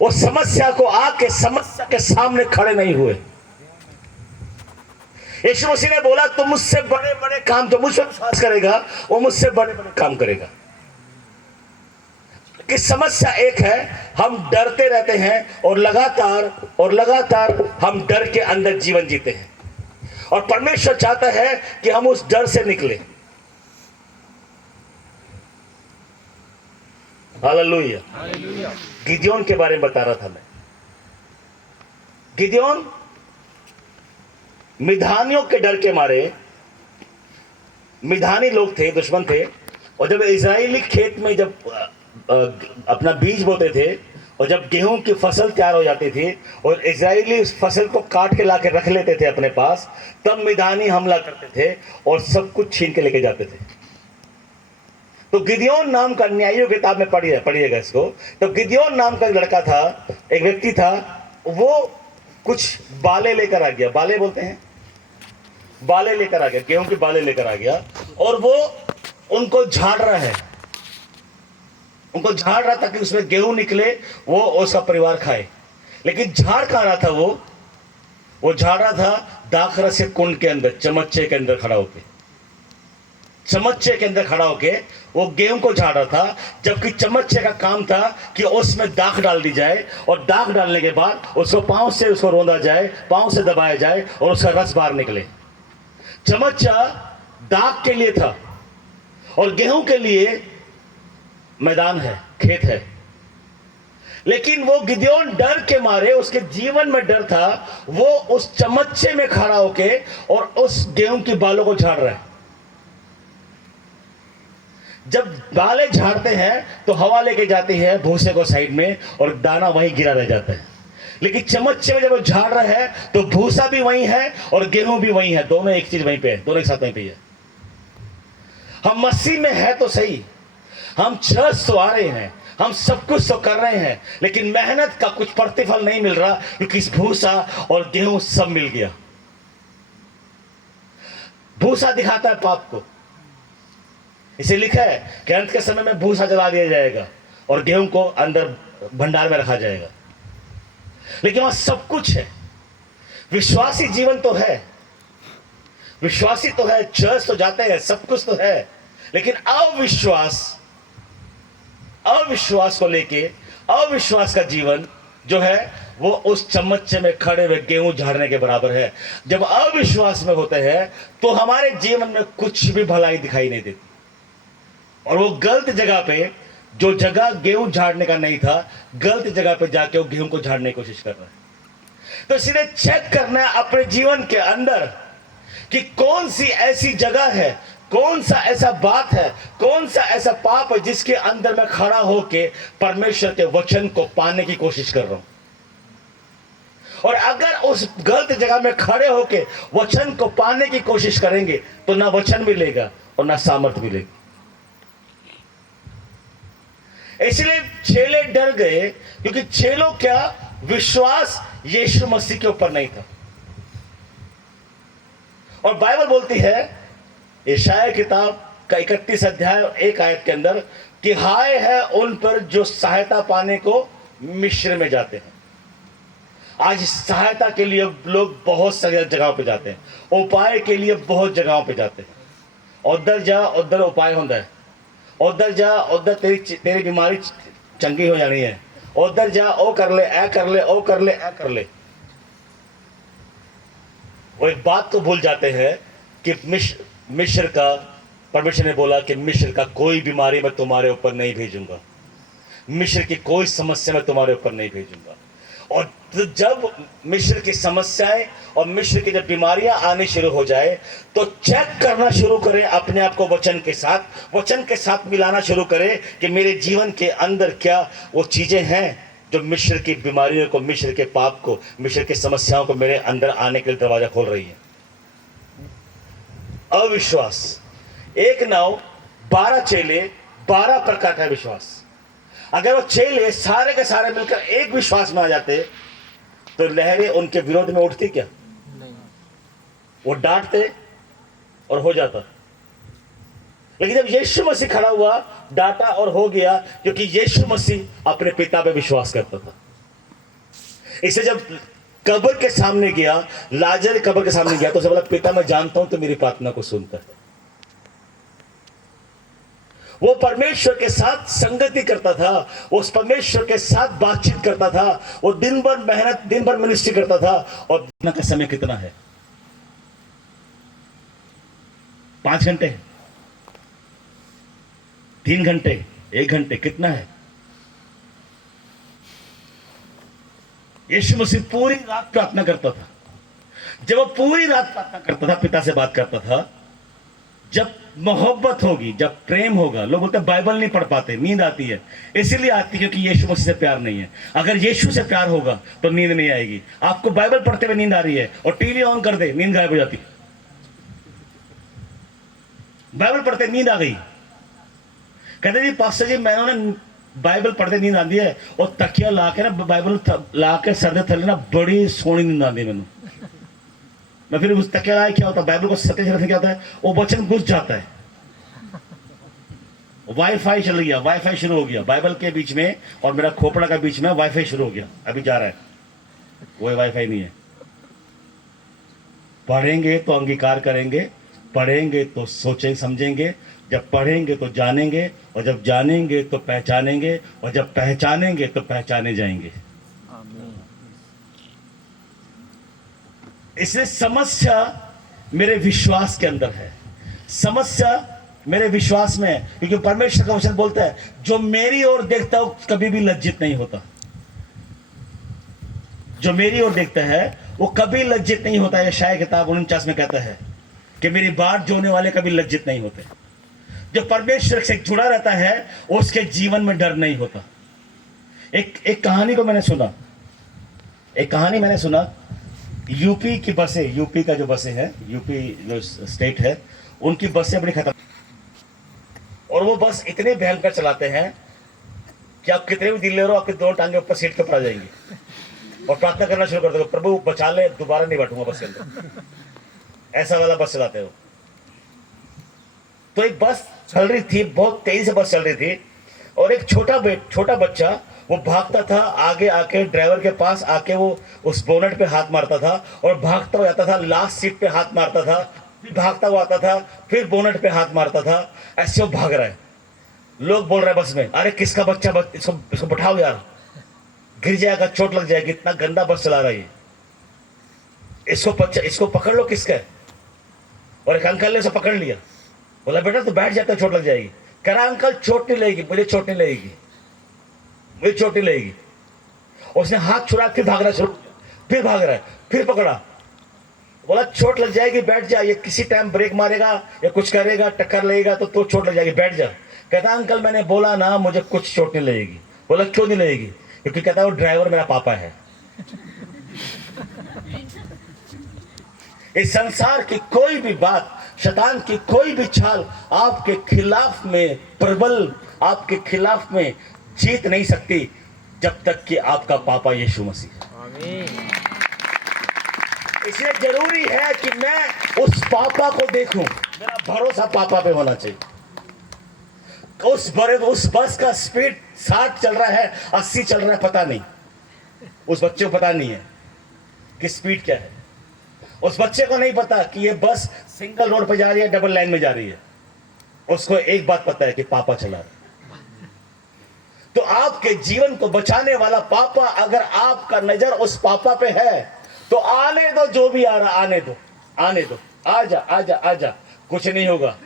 वो समस्या को आके समस्या के सामने खड़े नहीं हुए। यीशु मसीह ने बोला, तुम मुझसे बड़े बड़े काम, जो मुझ पर विश्वास करेगा वो मुझसे बड़े बड़े काम करेगा। कि समस्या एक है, हम डरते रहते हैं और लगातार हम डर के अंदर जीवन जीते हैं। और परमेश्वर चाहता है कि हम उस डर से निकले। हालेलुया। गिदयोन के बारे में बता रहा था मैं। गिदयोन मिधानियों के डर के मारे, मिधानी लोग थे, दुश्मन थे, और जब इजरायली खेत में जब अपना बीज बोते थे और जब गेहूं की फसल तैयार हो जाती थी और इजरायली उस फसल को काट के लाके रख लेते थे अपने पास, तब मिधानी हमला करते थे और सब कुछ छीन के लेके जाते थे। तो गिदयोन नाम का, न्यायियों की किताब में पढ़िएगा इसको, तो गिदयोन नाम का एक लड़का था, एक व्यक्ति था, वो कुछ बाले लेकर आ गया। बाले बोलते हैं, बाले लेकर आ गया, गेहूं के बाले लेकर आ गया, और वो उनको झाड़ रहा है, उनको झाड़ रहा ताकि उसमें गेहूं निकले, वो उसका परिवार खाए। लेकिन झाड़ कहाँ रहा था? वो झाड़ रहा था दाखरस के कुंड के अंदर, चमच्चे के अंदर खड़ा होके, चमच्चे के अंदर खड़ा होके वो गेहूं को झाड़ रहा था, जबकि चमच्चे का काम था कि उसमें दाख डाल दी जाए, और दाख डालने के बाद उसको पांव से उसको रोंदा जाए, पांव से दबाया जाए और उसका रस बाहर निकले। चमच्चा दाख के लिए था और गेहूं के लिए मैदान है, खेत है। लेकिन वो गिदयोन डर के मारे, उसके जीवन में डर था, वो उस चमच्चे में खड़ा होके और उस गेहूं की बालों को झाड़ रहा है। जब बालें झाड़ते हैं तो हवा लेके जाती है भूसे को साइड में और दाना वहीं गिरा रह जाता है। लेकिन चमच्चे में जब वो झाड़ रहा है तो भूसा भी वहीं है और गेहूं भी वहीं है, दोनों एक चीज वहीं पे है, दोनों एक साथ वहीं पे है। हम मसीह में है तो सही, हम चर्च तो आ रहे हैं, हम सब कुछ तो कर रहे हैं, लेकिन मेहनत का कुछ प्रतिफल नहीं मिल रहा, क्योंकि इस भूसा और गेहूं सब मिल गया। भूसा दिखाता है पाप को, इसे लिखा है कि अंत के समय में भूसा जला दिया जाएगा और गेहूं को अंदर भंडार में रखा जाएगा। लेकिन वहां सब कुछ है, विश्वासी जीवन तो है, विश्वासी तो है, चर्च तो जाते हैं, सब कुछ तो है, लेकिन अविश्वास को लेके, अविश्वास का जीवन जो है वो उस चमच्चे में खड़े हुए गेहूं झाड़ने के बराबर है। जब अविश्वास में होते हैं तो हमारे जीवन में कुछ भी भलाई दिखाई नहीं देती, और वो गलत जगह पे, जो जगह गेहूं झाड़ने का नहीं था, गलत जगह पे जाके वो गेहूं को झाड़ने की कोशिश कर रहा है। तो इसलिए चेक करना है अपने जीवन के अंदर कि कौन सी ऐसी जगह है, कौन सा ऐसा बात है, कौन सा ऐसा पाप है जिसके अंदर मैं खड़ा होके परमेश्वर के वचन को पाने की कोशिश कर रहा हूं। और अगर उस गलत जगह में खड़े होके वचन को पाने की कोशिश करेंगे तो ना वचन मिलेगा और ना सामर्थ मिलेगी। इसलिए चेले डर गए, क्योंकि चेलों क्या विश्वास यीशु मसीह के ऊपर नहीं था। और बाइबल बोलती है यशायाह किताब का 31 अध्याय और 1 आयत के अंदर कि हाय है उन पर जो सहायता पाने को मिस्र में जाते हैं। आज सहायता के लिए लोग बहुत सारी जगहों पे जाते हैं, उपाय के लिए बहुत जगहों पे जाते हैं। उधर जा उधर उपाय होता है, उधर जा उधर तेरी बीमारी चंगी हो जानी है, उधर जा ओ कर ले, ए कर ले, ओ कर ले, ए कर ले। वो एक बात को भूल जाते हैं कि मिस्र का, परमेश्वर ने बोला कि मिस्र का कोई बीमारी मैं तुम्हारे ऊपर नहीं भेजूंगा, मिस्र की कोई समस्या मैं तुम्हारे ऊपर नहीं भेजूंगा। और जब मिस्र की समस्याएं और मिस्र की जब बीमारियां आनी शुरू हो जाए तो चेक करना शुरू करें अपने आप को वचन के साथ मिलाना शुरू करें कि मेरे जीवन के अंदर क्या वो चीजें हैं जो मिस्र की बीमारियों को, मिस्र के पाप को, मिस्र की समस्याओं को मेरे अंदर आने के लिए दरवाजा खोल रही है। अविश्वास, एक नाव 12 चेले, 12 प्रकार का विश्वास। अगर वो चेले सारे के सारे मिलकर एक विश्वास में आ जाते तो लहरें उनके विरोध में उठती क्या? नहीं। वो डांटते और हो जाता। लेकिन जब यीशु मसीह खड़ा हुआ, डांटा और हो गया, क्योंकि यीशु मसीह अपने पिता पे विश्वास करता था। इसे जब कब्र के सामने गया, लाजर कब्र के सामने गया तो उसे बोला, पिता मैं जानता हूं तो मेरी प्रार्थना को सुनता है। वो परमेश्वर के साथ संगति करता था, वो उस परमेश्वर के साथ बातचीत करता था, वो दिन भर मेहनत, दिन भर मिनिस्ट्री करता था। और दिन का समय कितना है? 5 घंटे, 3 घंटे, 1 घंटे, कितना है? यीशु मसीह पूरी रात प्रार्थना करता था। जब वो पूरी रात प्रार्थना करता था, पिता से बात करता था, जब मोहब्बत होगी, जब प्रेम होगा, लोग बोलते हैं बाइबल नहीं पढ़ पाते, नींद आती है। इसीलिए आती है क्योंकि यीशु मसीह से प्यार नहीं है। अगर यीशु से प्यार होगा तो नींद नहीं आएगी। आपको बाइबल पढ़ते हुए नींद आ रही है और टीवी ऑन कर दे, नींद गायब हो जाती। बाइबल पढ़ते नींद आ गई, कहते जी पास्टर जी मैंने बाइबल पढ़ते नींद आती है और तकिया ला के ना बाइबल ला के सर दे थले ना बड़ी सोहनी नींद आती है मैं फिर उस तकिया लाए, क्या होता है बाइबल को सत्य से रखने क्या होता है, वो वचन घुस जाता है। वाईफाई चल गया, वाईफाई शुरू हो गया बाइबल के बीच में और मेरा खोपड़ा का बीच में वाईफाई शुरू हो गया, अभी जा रहा है, वो वाईफाई नहीं है। पढ़ेंगे तो अंगीकार करेंगे, पढ़ेंगे तो सोचें समझेंगे, जब पढ़ेंगे तो जानेंगे, और जब जानेंगे तो पहचानेंगे, और जब पहचानेंगे तो पहचाने जाएंगे। इसलिए समस्या मेरे विश्वास के अंदर है, समस्या मेरे विश्वास में है, क्योंकि परमेश्वर का वचन बोलता है जो मेरी ओर देखता हो कभी भी लज्जित नहीं होता। जो मेरी ओर देखता है वो कभी लज्जित नहीं होता। यशायाह किताब 49 में कहता है कि मेरी बाट जोने वाले कभी लज्जित नहीं होते। जो परमेश्वर से जुड़ा रहता है उसके जीवन में डर नहीं होता। एक कहानी को मैंने सुना, एक कहानी मैंने सुना, यूपी की बसें, यूपी का जो बसें हैं, यूपी जो स्टेट है, उनकी बसें बड़ी खतरनाक, और वो बस इतने भयंकर चलाते हैं कि आप कितने भी दिल ले रहे हो, आपके दोनों टांगे ऊपर सीट के ऊपर आ जाएंगी और प्रार्थना करना शुरू कर दोगे, प्रभु बचा ले, दोबारा नहीं बैठूंगा बस के अंदर। ऐसा वाला बस चलाते हो। तो एक बस चल रही थी, बहुत तेजी से बस चल रही थी, और एक छोटा बच्चा वो भागता था, आगे आके ड्राइवर के पास आके वो उस बोनट पे हाथ मारता था और भागता हुआ जाता था, लास्ट सीट पे हाथ मारता था, फिर भागता हुआ आता था, फिर बोनट पे हाथ मारता था। ऐसे वो भाग रहा है। लोग बोल रहे हैं बस में, अरे किसका बच्चा, इसको बैठाओ यार, गिर जाएगा, चोट लग जाएगी, इतना गंदा बस चला रहा है, इसको पकड़ लो, किसका है। और एक अंकल ने उसे पकड़ लिया, बोला बेटा तो बैठ जाता, चोट लग जाएगी। कह रहा अंकल चोट नहीं लगेगी, मुझे चोट नहीं लगेगी, मुझे चोट नहीं लगेगी। उसने हाथ छुड़ा, फिर भागना शुरू, फिर भाग रहा है, फिर पकड़ा, बोला चोट लग जाएगी, बैठ जा, ये किसी टाइम ब्रेक मारेगा या कुछ करेगा, टक्कर लगेगा तो चोट लग जाएगी, बैठ जा। कहता अंकल मैंने बोला ना मुझे कुछ चोट नहीं लगेगी। बोला क्यों नहीं लगेगी? क्योंकि कहता वो ड्राइवर मेरा पापा है। इस संसार की कोई भी बात, शैतान की कोई भी चाल आपके खिलाफ में प्रबल, आपके खिलाफ में जीत नहीं सकती जब तक कि आपका पापा यीशु मसीह। आमीन। इसलिए जरूरी है कि मैं उस पापा को देखूं। मेरा भरोसा पापा पे होना चाहिए। उस बस का स्पीड 60 चल रहा है, 80 चल रहा है, पता नहीं, उस बच्चे को पता नहीं है कि स्पीड क्या है। उस बच्चे को नहीं पता कि ये बस सिंगल रोड पे जा रही है, डबल लाइन में जा रही है। उसको एक बात पता है कि पापा चला रहा है। तो आपके जीवन को बचाने वाला पापा, अगर आपका नजर उस पापा पे है तो आने दो, जो भी आ रहा आने दो, आने दो, आजा आजा आजा, कुछ नहीं होगा,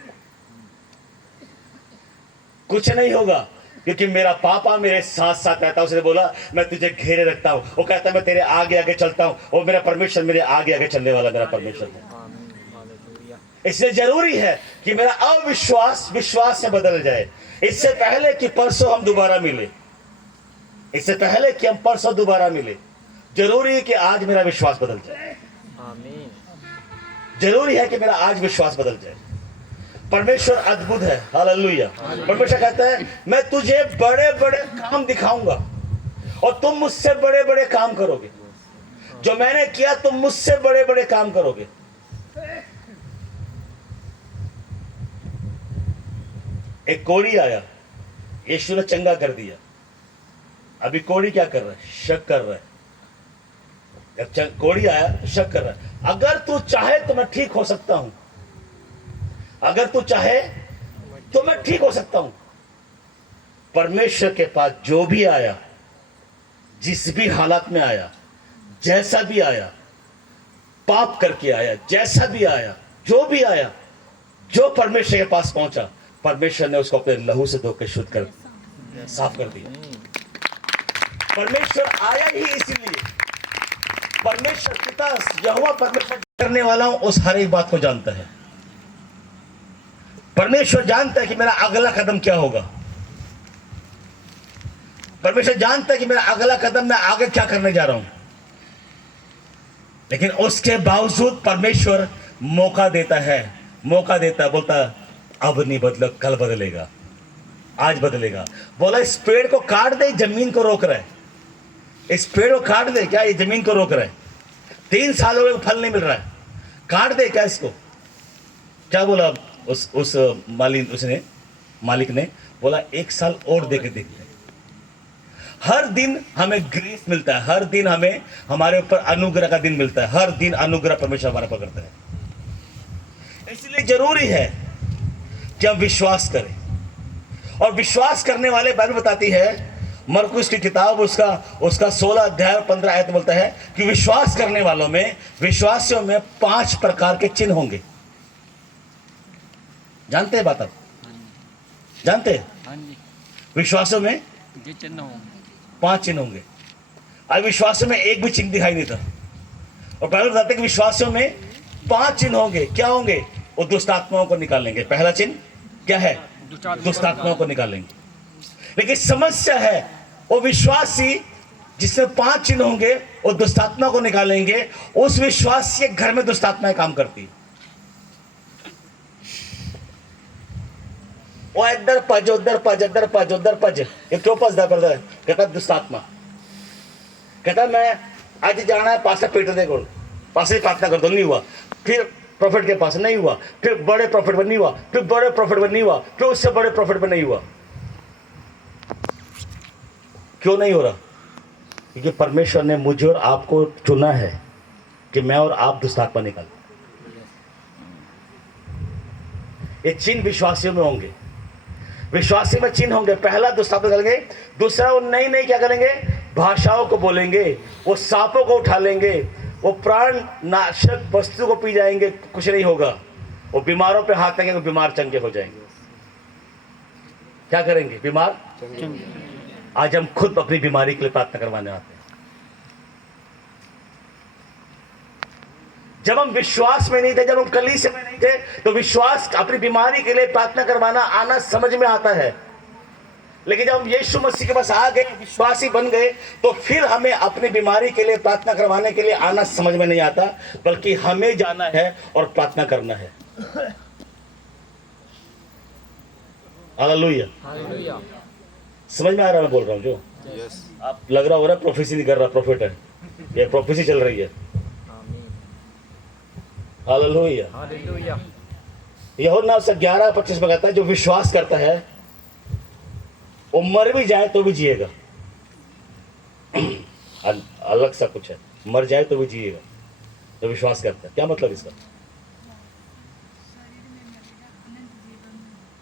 कुछ नहीं होगा, क्योंकि मेरा पापा मेरे साथ साथ रहता है। उसने बोला मैं तुझे घेरे रखता हूं, वो कहता है मैं तेरे आगे आगे चलता हूं, वो मेरा परमेश्वर मेरे आगे आगे चलने वाला मेरा परमेश्वर है। इसलिए जरूरी है कि मेरा अविश्वास विश्वास से बदल जाए। इससे पहले कि परसों हम दोबारा मिले, इससे पहले कि हम परसों दोबारा मिले, जरूरी है कि आज मेरा विश्वास बदल जाए। आमीन। जरूरी है कि मेरा आज विश्वास बदल जाए। परमेश्वर अद्भुत है, हालेलुया। परमेश्वर कहता है मैं तुझे बड़े बड़े काम दिखाऊंगा और तुम मुझसे बड़े बड़े काम करोगे। जो मैंने किया तुम मुझसे बड़े बड़े काम करोगे। एक कोढ़ी आया, यीशु ने चंगा कर दिया। अभी कोढ़ी क्या कर रहा है? शक कर रहा है। जब कोढ़ी आया तो शक कर रहा है, अगर तू चाहे तो मैं ठीक हो सकता हूं, अगर तू चाहे तो मैं ठीक हो सकता हूं। परमेश्वर के पास जो भी आया, जिस भी हालत में आया, जैसा भी आया, पाप करके आया, जैसा भी आया, जो भी आया, जो परमेश्वर के पास पहुंचा, परमेश्वर ने उसको अपने लहू से धो के शुद्ध कर साफ कर दिया। परमेश्वर आया ही इसीलिए। परमेश्वर पिता यहोवा परमेश्वर करने वाला हूं, उस हर एक बात को जानता है। परमेश्वर जानता है कि मेरा अगला कदम क्या होगा। परमेश्वर जानता है कि मेरा अगला कदम मैं आगे क्या करने जा रहा हूं, लेकिन उसके बावजूद परमेश्वर मौका देता है, मौका देता है, बोलता अब नहीं बदलो, कल बदलेगा, आज बदलेगा। बोला इस पेड़ को काट दे, जमीन को रोक रहा है। इस पेड़ को काट दे, क्या ये जमीन को रोक रहा है? 3 साल हो गए फल नहीं मिल रहा है, काट दे क्या इसको? क्या बोला उस मालिक ने बोला 1 साल और दे के देखते हैं। हर दिन हमें ग्रेस मिलता है, हर दिन हमें हमारे ऊपर अनुग्रह का दिन मिलता है, हर दिन अनुग्रह परमेश्वर हमारा पकड़ता है। इसलिए जरूरी है कि हम विश्वास करें, और विश्वास करने वाले बाइबल बताती है, मरकुस की किताब उसका 16 अध्याय और 15 आयत बोलता है कि विश्वास करने वालों में, विश्वासियों में 5 प्रकार के चिन्ह होंगे। जानते हैं बात आप? जानते हैं? विश्वासों में ये चिन्ह होंगे, 5 चिन्ह होंगे। अब विश्वासों में एक भी चिन्ह दिखाई नहीं था, और बाइबल बताते हैं कि विश्वासियों में 5 चिन्ह होंगे। क्या होंगे? वो दुष्ट आत्माओं को निकालेंगे। पहला चिन्ह क्या है? दुष्ट आत्माओं को निकालेंगे। लेकिन समस्या है, वो विश्वासी जिसमें 5 चिन्ह होंगे, वो दुष्ट आत्मा को निकालेंगे, उस विश्वासी के घर में दुष्ट आत्माएं काम करती है। वो इधर पज, उधर पज, इधर पज, उधर पज। ये क्यों पजदा करता है? कहता दुष्ट आत्मा। कहता मैं आज जाना है पास्टर पीटर दे को, पास्टर प्रार्थना कर दो, नहीं हुआ। फिर प्रॉफिट के पास, नहीं हुआ। फिर बड़े प्रॉफिट पर नहीं हुआ, फिर बड़े प्रॉफिट पर नहीं हुआ, फिर उससे बड़े प्रॉफिट पर नहीं हुआ। क्यों नहीं हो रहा? क्योंकि परमेश्वर ने मुझे और आपको चुना है कि मैं और आप दुष्ट आत्मा निकालें। ये चिन्ह विश्वासियों में होंगे, विश्वासी में चिन्ह होंगे। पहला दुष्ट आत्मा निकालेंगे, दूसरा वो नई नई क्या करेंगे? भाषाओं को बोलेंगे, वो सांपों को उठा लेंगे, वो प्राण नाशक वस्तु को पी जाएंगे, कुछ नहीं होगा। वो बीमारों पे हाथ रखेंगे, बीमार चंगे हो जाएंगे। क्या करेंगे? बीमार। आज हम खुद अपनी बीमारी के लिए प्रार्थना करवाने आते हैं। जब हम विश्वास में नहीं थे, जब हम कलीसिया में नहीं थे, तो विश्वास अपनी बीमारी के लिए प्रार्थना करवाना आना समझ में आता है। लेकिन जब हम यीशु मसीह के पास आ गए, विश्वासी बन गए, तो फिर हमें अपनी बीमारी के लिए प्रार्थना करवाने के लिए आना समझ में नहीं आता, बल्कि हमें जाना है और प्रार्थना करना है। हालेलुया। हालेलुया। समझ में आ रहा है मैं बोल रहा हूँ जो? आप लग रहा हो रहा प्रोफेसी नहीं कर रहा, प्रॉफिट है ये, प्रोफेसी चल रही है। हालेलुया। हालेलुया। यूहन्ना 11:25 में कहता है, जो विश्वास करता है वो मर भी जाए तो भी जिएगा। अलग सा कुछ है, मर जाए तो भी जिएगा, जो विश्वास करता है। क्या मतलब इसका?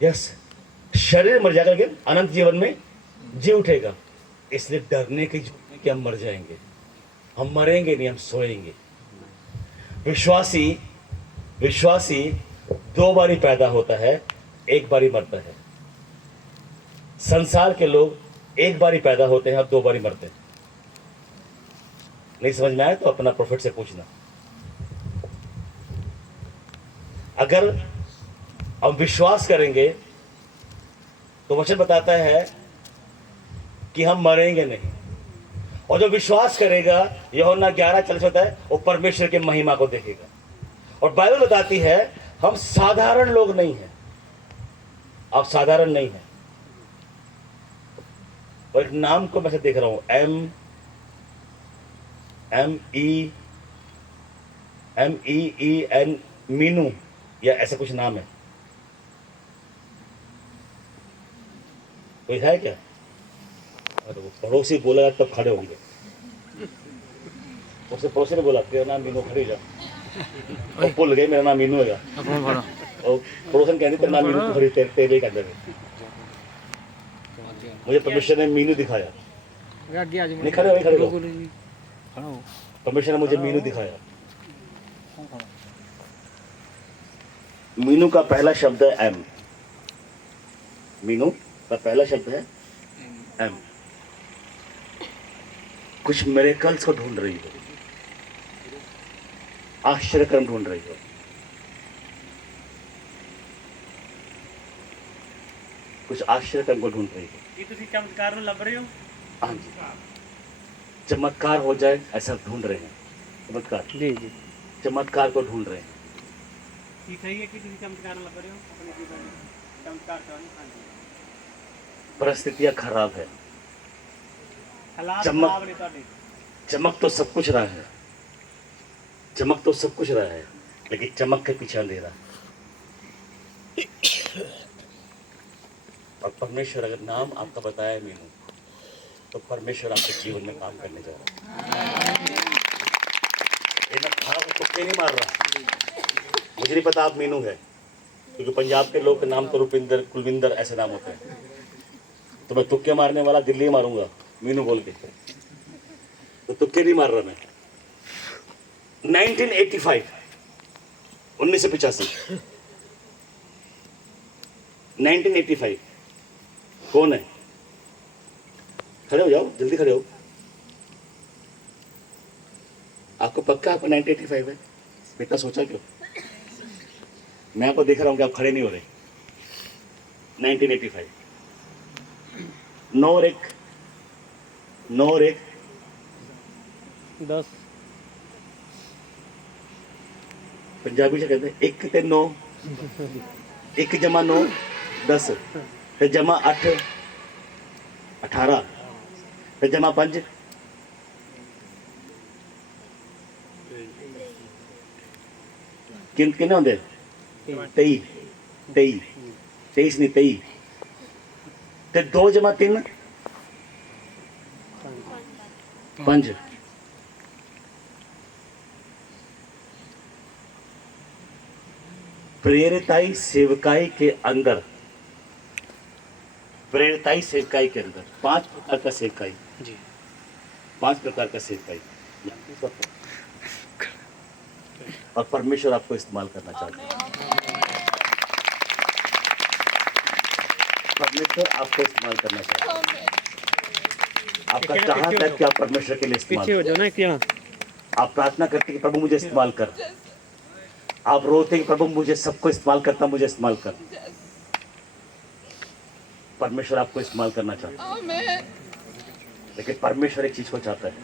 यस, शरीर मर जाएगा लेकिन अनंत जीवन में जी उठेगा। इसलिए डरने की जरूरत नहीं कि हम मर जाएंगे, हम मरेंगे नहीं, हम सोएंगे। विश्वासी 2 बारी पैदा होता है, 1 बारी मरता है। संसार के लोग 1 बारी पैदा होते हैं और 2 बारी मरते हैं। नहीं समझ में आए तो अपना प्रॉफिट से पूछना। अगर हम विश्वास करेंगे तो वचन बताता है कि हम मरेंगे नहीं, और जो विश्वास करेगा, यूहन्ना 11:40 होता है, वो परमेश्वर की महिमा को देखेगा। और बाइबल बताती है हम साधारण लोग नहीं हैं, आप साधारण नहीं हैं। और एक नाम को मैं से देख रहा हूं, MEEN, मीनू या ऐसा कुछ नाम है। कोई है क्या? अरे वो पड़ोसी बोला तब खड़े होंगे। उससे पड़ोसी ने बोला तेरा नाम मीनू, खड़ी जा। और भूल गए मेरा नाम मीनू है। और पड़ोसन कहते तेरा नाम मीनू, खड़ी तेरे के अंदर। मुझे परमेश्वर ने मीनू दिखाया। नहीं खड़े हो, खड़े हो। परमेश्वर ने मुझे मीनू दिखाया। मीनू का पहला शब्द है एम। मीनू का पहला शब्द है एम। कुछ मिरेकल्स को ढूंढ रही हो, आश्चर्यक्रम ढूंढ रही हो, कुछ आश्चर्यक्रम को ढूंढ रही हो। ਕੀ ਤੁਸੀਂ ਚਮਤਕਾਰ ਨੂੰ ਲੱਭ ਰਹੇ ਹੋ? हाँ जी, चमत्कार हो जाए ऐसा ढूंढ रहे हैं। चमत्कार, ਜੀ जी चमत्कार को ढूंढ रहे हैं। ਕੀ ਸਹੀ ਹੈ ਕਿ ਤੁਸੀਂ ਚਮਤਕਾਰ ਨੂੰ ਲੱਭ ਰਹੇ ਹੋ ਆਪਣੇ ਜੀਵਨ ਵਿੱਚ? ਚਮਤਕਾਰ ਚਾਹੁੰਦੇ ਹਾਂਜੀ। परिस्थितियां खराब है, ਹਾਲਾਤ ਚਮਕ- ਖਰਾਬ ਨੇ ਤੁਹਾਡੇ। चमक तो सब कुछ रहा है, चमक तो सब कुछ रहा है, लेकिन चमक के पीछे अंधेरा। और परमेश्वर अगर नाम आपका बताया है मीनू, तो परमेश्वर आपके जीवन में काम करने जा रहा है। ये मैं खड़ा हूं, तुक्के नहीं मार रहा। मुझे नहीं पता आप मीनू है, क्योंकि पंजाब के लोग के नाम तो रुपिंदर, कुलविंदर ऐसे नाम होते हैं। तो मैं तुक्के मारने वाला दिल्ली मारूंगा मीनू बोल के, तो तुक्के नहीं मार रहा मैं। 1985 1985 1985 कौन है? खड़े हो जाओ, जल्दी खड़े हो। आपको पक्का आपको 1985 है? बेटा सोचा क्यों? मैं आपको देख रहा हूं कि आप खड़े नहीं हो रहे। 1985 नौ एक 10 पंजाबी से कहते हैं 1 ते 9, 1 जमा 9 10, ते जमा 8 18, ते जमा 5 किन्ने होंगे? 23 23 23 नहीं 23, ते 2 जमा 3 5। प्रेरिताई सेवकाई के अंदर, प्रेरिताई सेवकाई के अंदर 5 प्रकार का सेवकाई, जी 5 प्रकार का सेवकाई। और परमेश्वर आपको इस्तेमाल करना चाहता है। परमेश्वर आपको इस्तेमाल करना चाहता है। आपका चाहत है कि आप परमेश्वर के लिए इस्तेमाल पीछे हो करें। जाओ ना क्या? आप प्रार्थना करते कि प्रभु मुझे इस्तेमाल कर। आप रोते कि प्रभु मुझे सबको इस्तेमाल करता, मुझे इस्तेमाल कर। परमेश्वर आपको इस्तेमाल करना चाहता है, लेकिन परमेश्वर एक चीज को चाहता है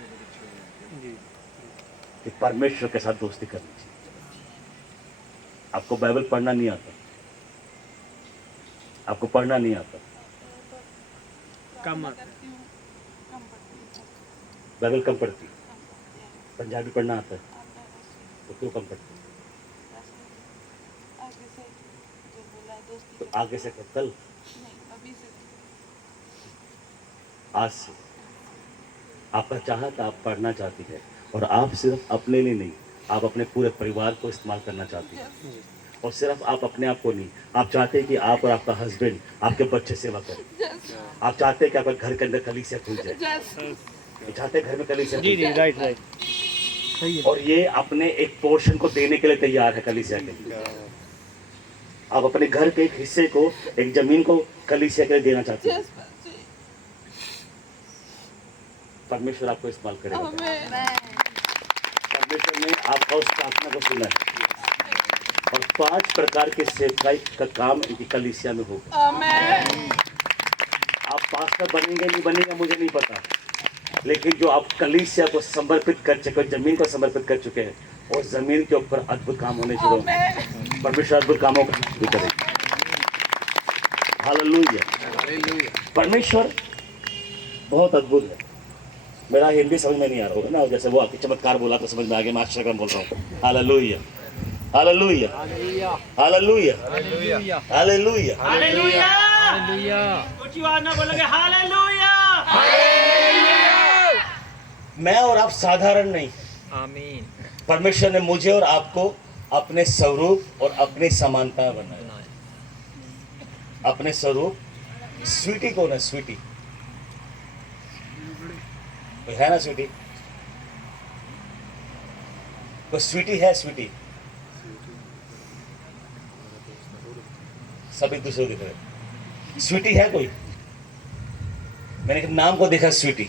कि परमेश्वर के साथ दोस्ती करनी चाहिए। आपको बाइबल पढ़ना नहीं आता, आपको पढ़ना नहीं आता, कम आता है। बाइबल कम पढ़ती, पंजाबी पढ़ना आता है तो क्यों कम पढ़ती? तो आगे से कल, आज से आपका चाहत, आप पढ़ना चाहती है, और आप सिर्फ अपने लिए नहीं, आप अपने पूरे परिवार को इस्तेमाल करना चाहती है। और सिर्फ आप अपने आप को नहीं, आप चाहते हैं कि आप और आपका हस्बैंड, आपके बच्चे सेवा करें। आप चाहते हैं कि आपके घर के अंदर कलीसिया खुल जाए। ये चाहते हैं घर में कलीसिया जी खुल जी जाए। राइट राइट सही है। और ये अपने एक पोर्शन को देने के लिए तैयार है कलीसिया के लिए। आप अपने घर के एक हिस्से को, एक जमीन को कलीसिया के लिए देना चाहते हैं। परमेश्वर आपको इस्तेमाल करेगा। परमेश्वर ने आपका उस प्रार्थना को सुना है, और 5 प्रकार के सेवकाई का काम इनकी कलीसिया में होगा। आप पास्टर बनेंगे नहीं बनेंगे मुझे नहीं पता, लेकिन जो आप कलीसिया को समर्पित कर चुके, जमीन को समर्पित कर चुके हैं, और जमीन के ऊपर अद्भुत काम होने शुरू होंगे। परमेश्वर अद्भुत कामों का शुरू करेगा। हालेलुया। परमेश्वर बहुत अद्भुत है। मेरा हिंदी समझ में नहीं आ रहा होगा ना, जैसे वो आपकी चमत्कार बोला तो समझ में आ गया, मैं आश्चर्य बोल रहा हूँ। Hallelujah hallelujah hallelujah hallelujah hallelujah hallelujah. कुछ आवाज ना बोलोगे हालेलुया। मैं और आप साधारण नहीं, आमीन। परमेश्वर ने मुझे और आपको अपने स्वरूप और अपनी समानता बनाया। अपने स्वरूप। स्वीटी कौन है? स्वीटी कोई है ना? स्वीटी कोई? स्वीटी है? स्वीटी सब एक दूसरे को दिख रहे। स्वीटी है कोई? मैंने एक नाम को देखा, स्वीटी।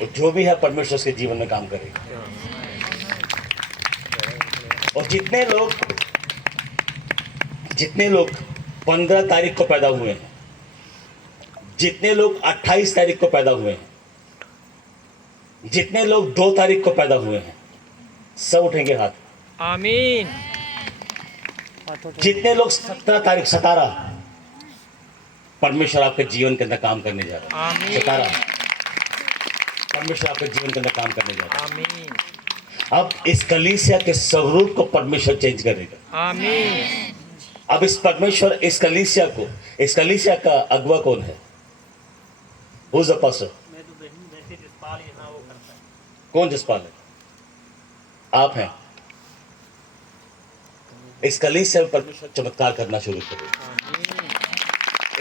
तो जो भी है परमेश्वर उसके जीवन में काम करेगा। और जितने लोग 15 तारीख को पैदा हुए हैं, जितने लोग 28 तारीख को पैदा हुए हैं, जितने लोग 2 तारीख को पैदा हुए हैं, सब उठेंगे हाथ। आमीन। जितने लोग 17 परमेश्वर आपके जीवन के अंदर काम करने जा रहे हैं। आमीन। 17 परमेश्वर आपके जीवन के अंदर काम करने जा रहे हैं। आमीन। अब इस कलीसिया के स्वरूप को परमेश्वर चेंज करेगा। आमीन। अब इस कलीसिया का अगुवा कौन है? Who's the pastor? मैं तो वैसे जसपाल यहाँ वो करता है। कौन जसपाल है? आप हैं। इस कलीसिया में परमेश्वर चमत्कार करना शुरू करेगा।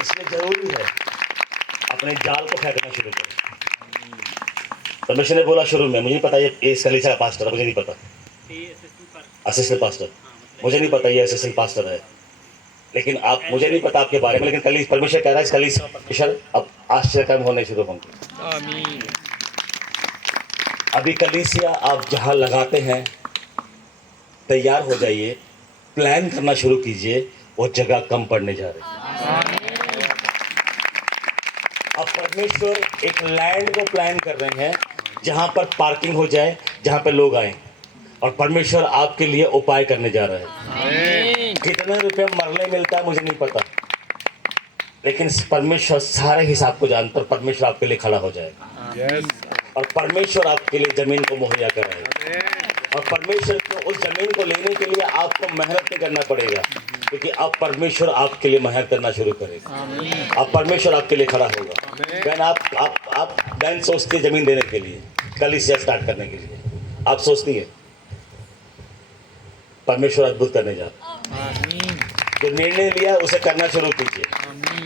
इसलिए जरूरी है अपने जाल को फेंकना शुरू करें। परमेश्वर ने बोला शुरू में, मुझे नहीं पता ये इस कलीसिया का पास्टर है, मुझे नहीं पता, ये असिस्टेंट पर असिस्टेंट पास्टर, मुझे नहीं पता ये असिस्टेंट पास्टर है, लेकिन आप, मुझे नहीं पता आपके बारे में, लेकिन कल परमेश्वर कह रहा है इस कलीसिया में परमेश्वर अब आश्चर्यकर्म होने शुरू होंगे। आमीन। अभी कलीसिया आप जहां लगाते हैं, तैयार हो जाइए, प्लान करना शुरू कीजिए, वो जगह कम पड़ने जा रही है। अब परमेश्वर एक लैंड को प्लान कर रहे हैं जहां पर पार्किंग हो जाए, जहां पर लोग आए, और परमेश्वर आपके लिए उपाय करने जा रहा है। कितने रुपए मरले मिलता है मुझे नहीं पता, लेकिन परमेश्वर सारे हिसाब को जानता है। परमेश्वर आपके लिए खड़ा हो जाएगा और परमेश्वर आपके लिए जमीन को मुहैया कराएगा। और परमेश्वर को उस जमीन को लेने के लिए आपको मेहनत नहीं करना पड़ेगा, क्योंकि अब परमेश्वर आपके लिए मेहनत करना शुरू करेगा। अब परमेश्वर आपके लिए खड़ा होगा। बहन आप बहन सोचती है जमीन देने के लिए, कलीसिया स्टार्ट करने के लिए आप सोचती है, परमेश्वर अद्भुत करने जा रहा है। जो निर्णय लिया उसे करना शुरू कीजिए,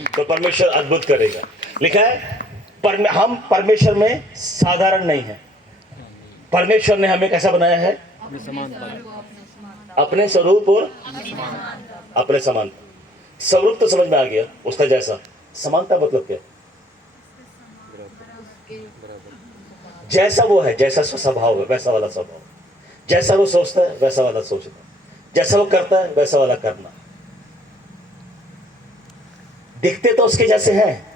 तो परमेश्वर अद्भुत करेगा। लिखा है हम परमेश्वर में साधारण नहीं है। परमेश्वर ने हमें कैसा बनाया है? अपने स्वरूप और अपने समान। स्वरूप तो समझ में आ गया, उसका जैसा। समानता मतलब क्या? जैसा वो है, जैसा स्वभाव है वैसा वाला स्वभाव, जैसा वो सोचता है वैसा वाला सोचना, जैसा वो करता है वैसा वाला करना। दिखते तो उसके जैसे हैं,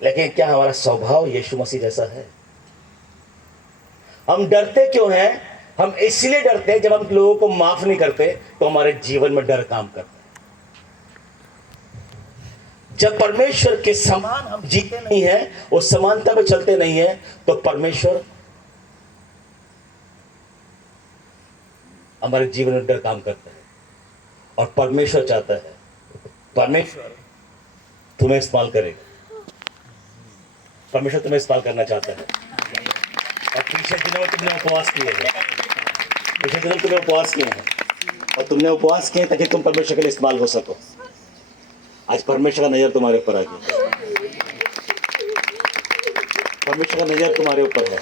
लेकिन क्या हमारा स्वभाव यीशु मसीह जैसा है? हम डरते क्यों हैं? हम इसलिए डरते हैं, जब हम लोगों को माफ नहीं करते तो हमारे जीवन में डर काम करता है। जब परमेश्वर के समान हम जीते नहीं हैं, उस समानता में चलते नहीं हैं, तो परमेश्वर हमारे जीवन में डर काम करता है। और परमेश्वर चाहता है, परमेश्वर तुम्हें इस्तेमाल करेगा। परमेश्वर तुम्हें इस्तेमाल करना चाहता है। और पिछले दिनों में तुमने उपवास किए हैं, पिछले दिनों तुमने उपवास किए हैं, और तुमने उपवास किए ताकि तुम परमेश्वर के लिए इस्तेमाल हो सको। आज परमेश्वर का नजर तुम्हारे ऊपर आ गया। परमेश्वर का नजर तुम्हारे ऊपर है,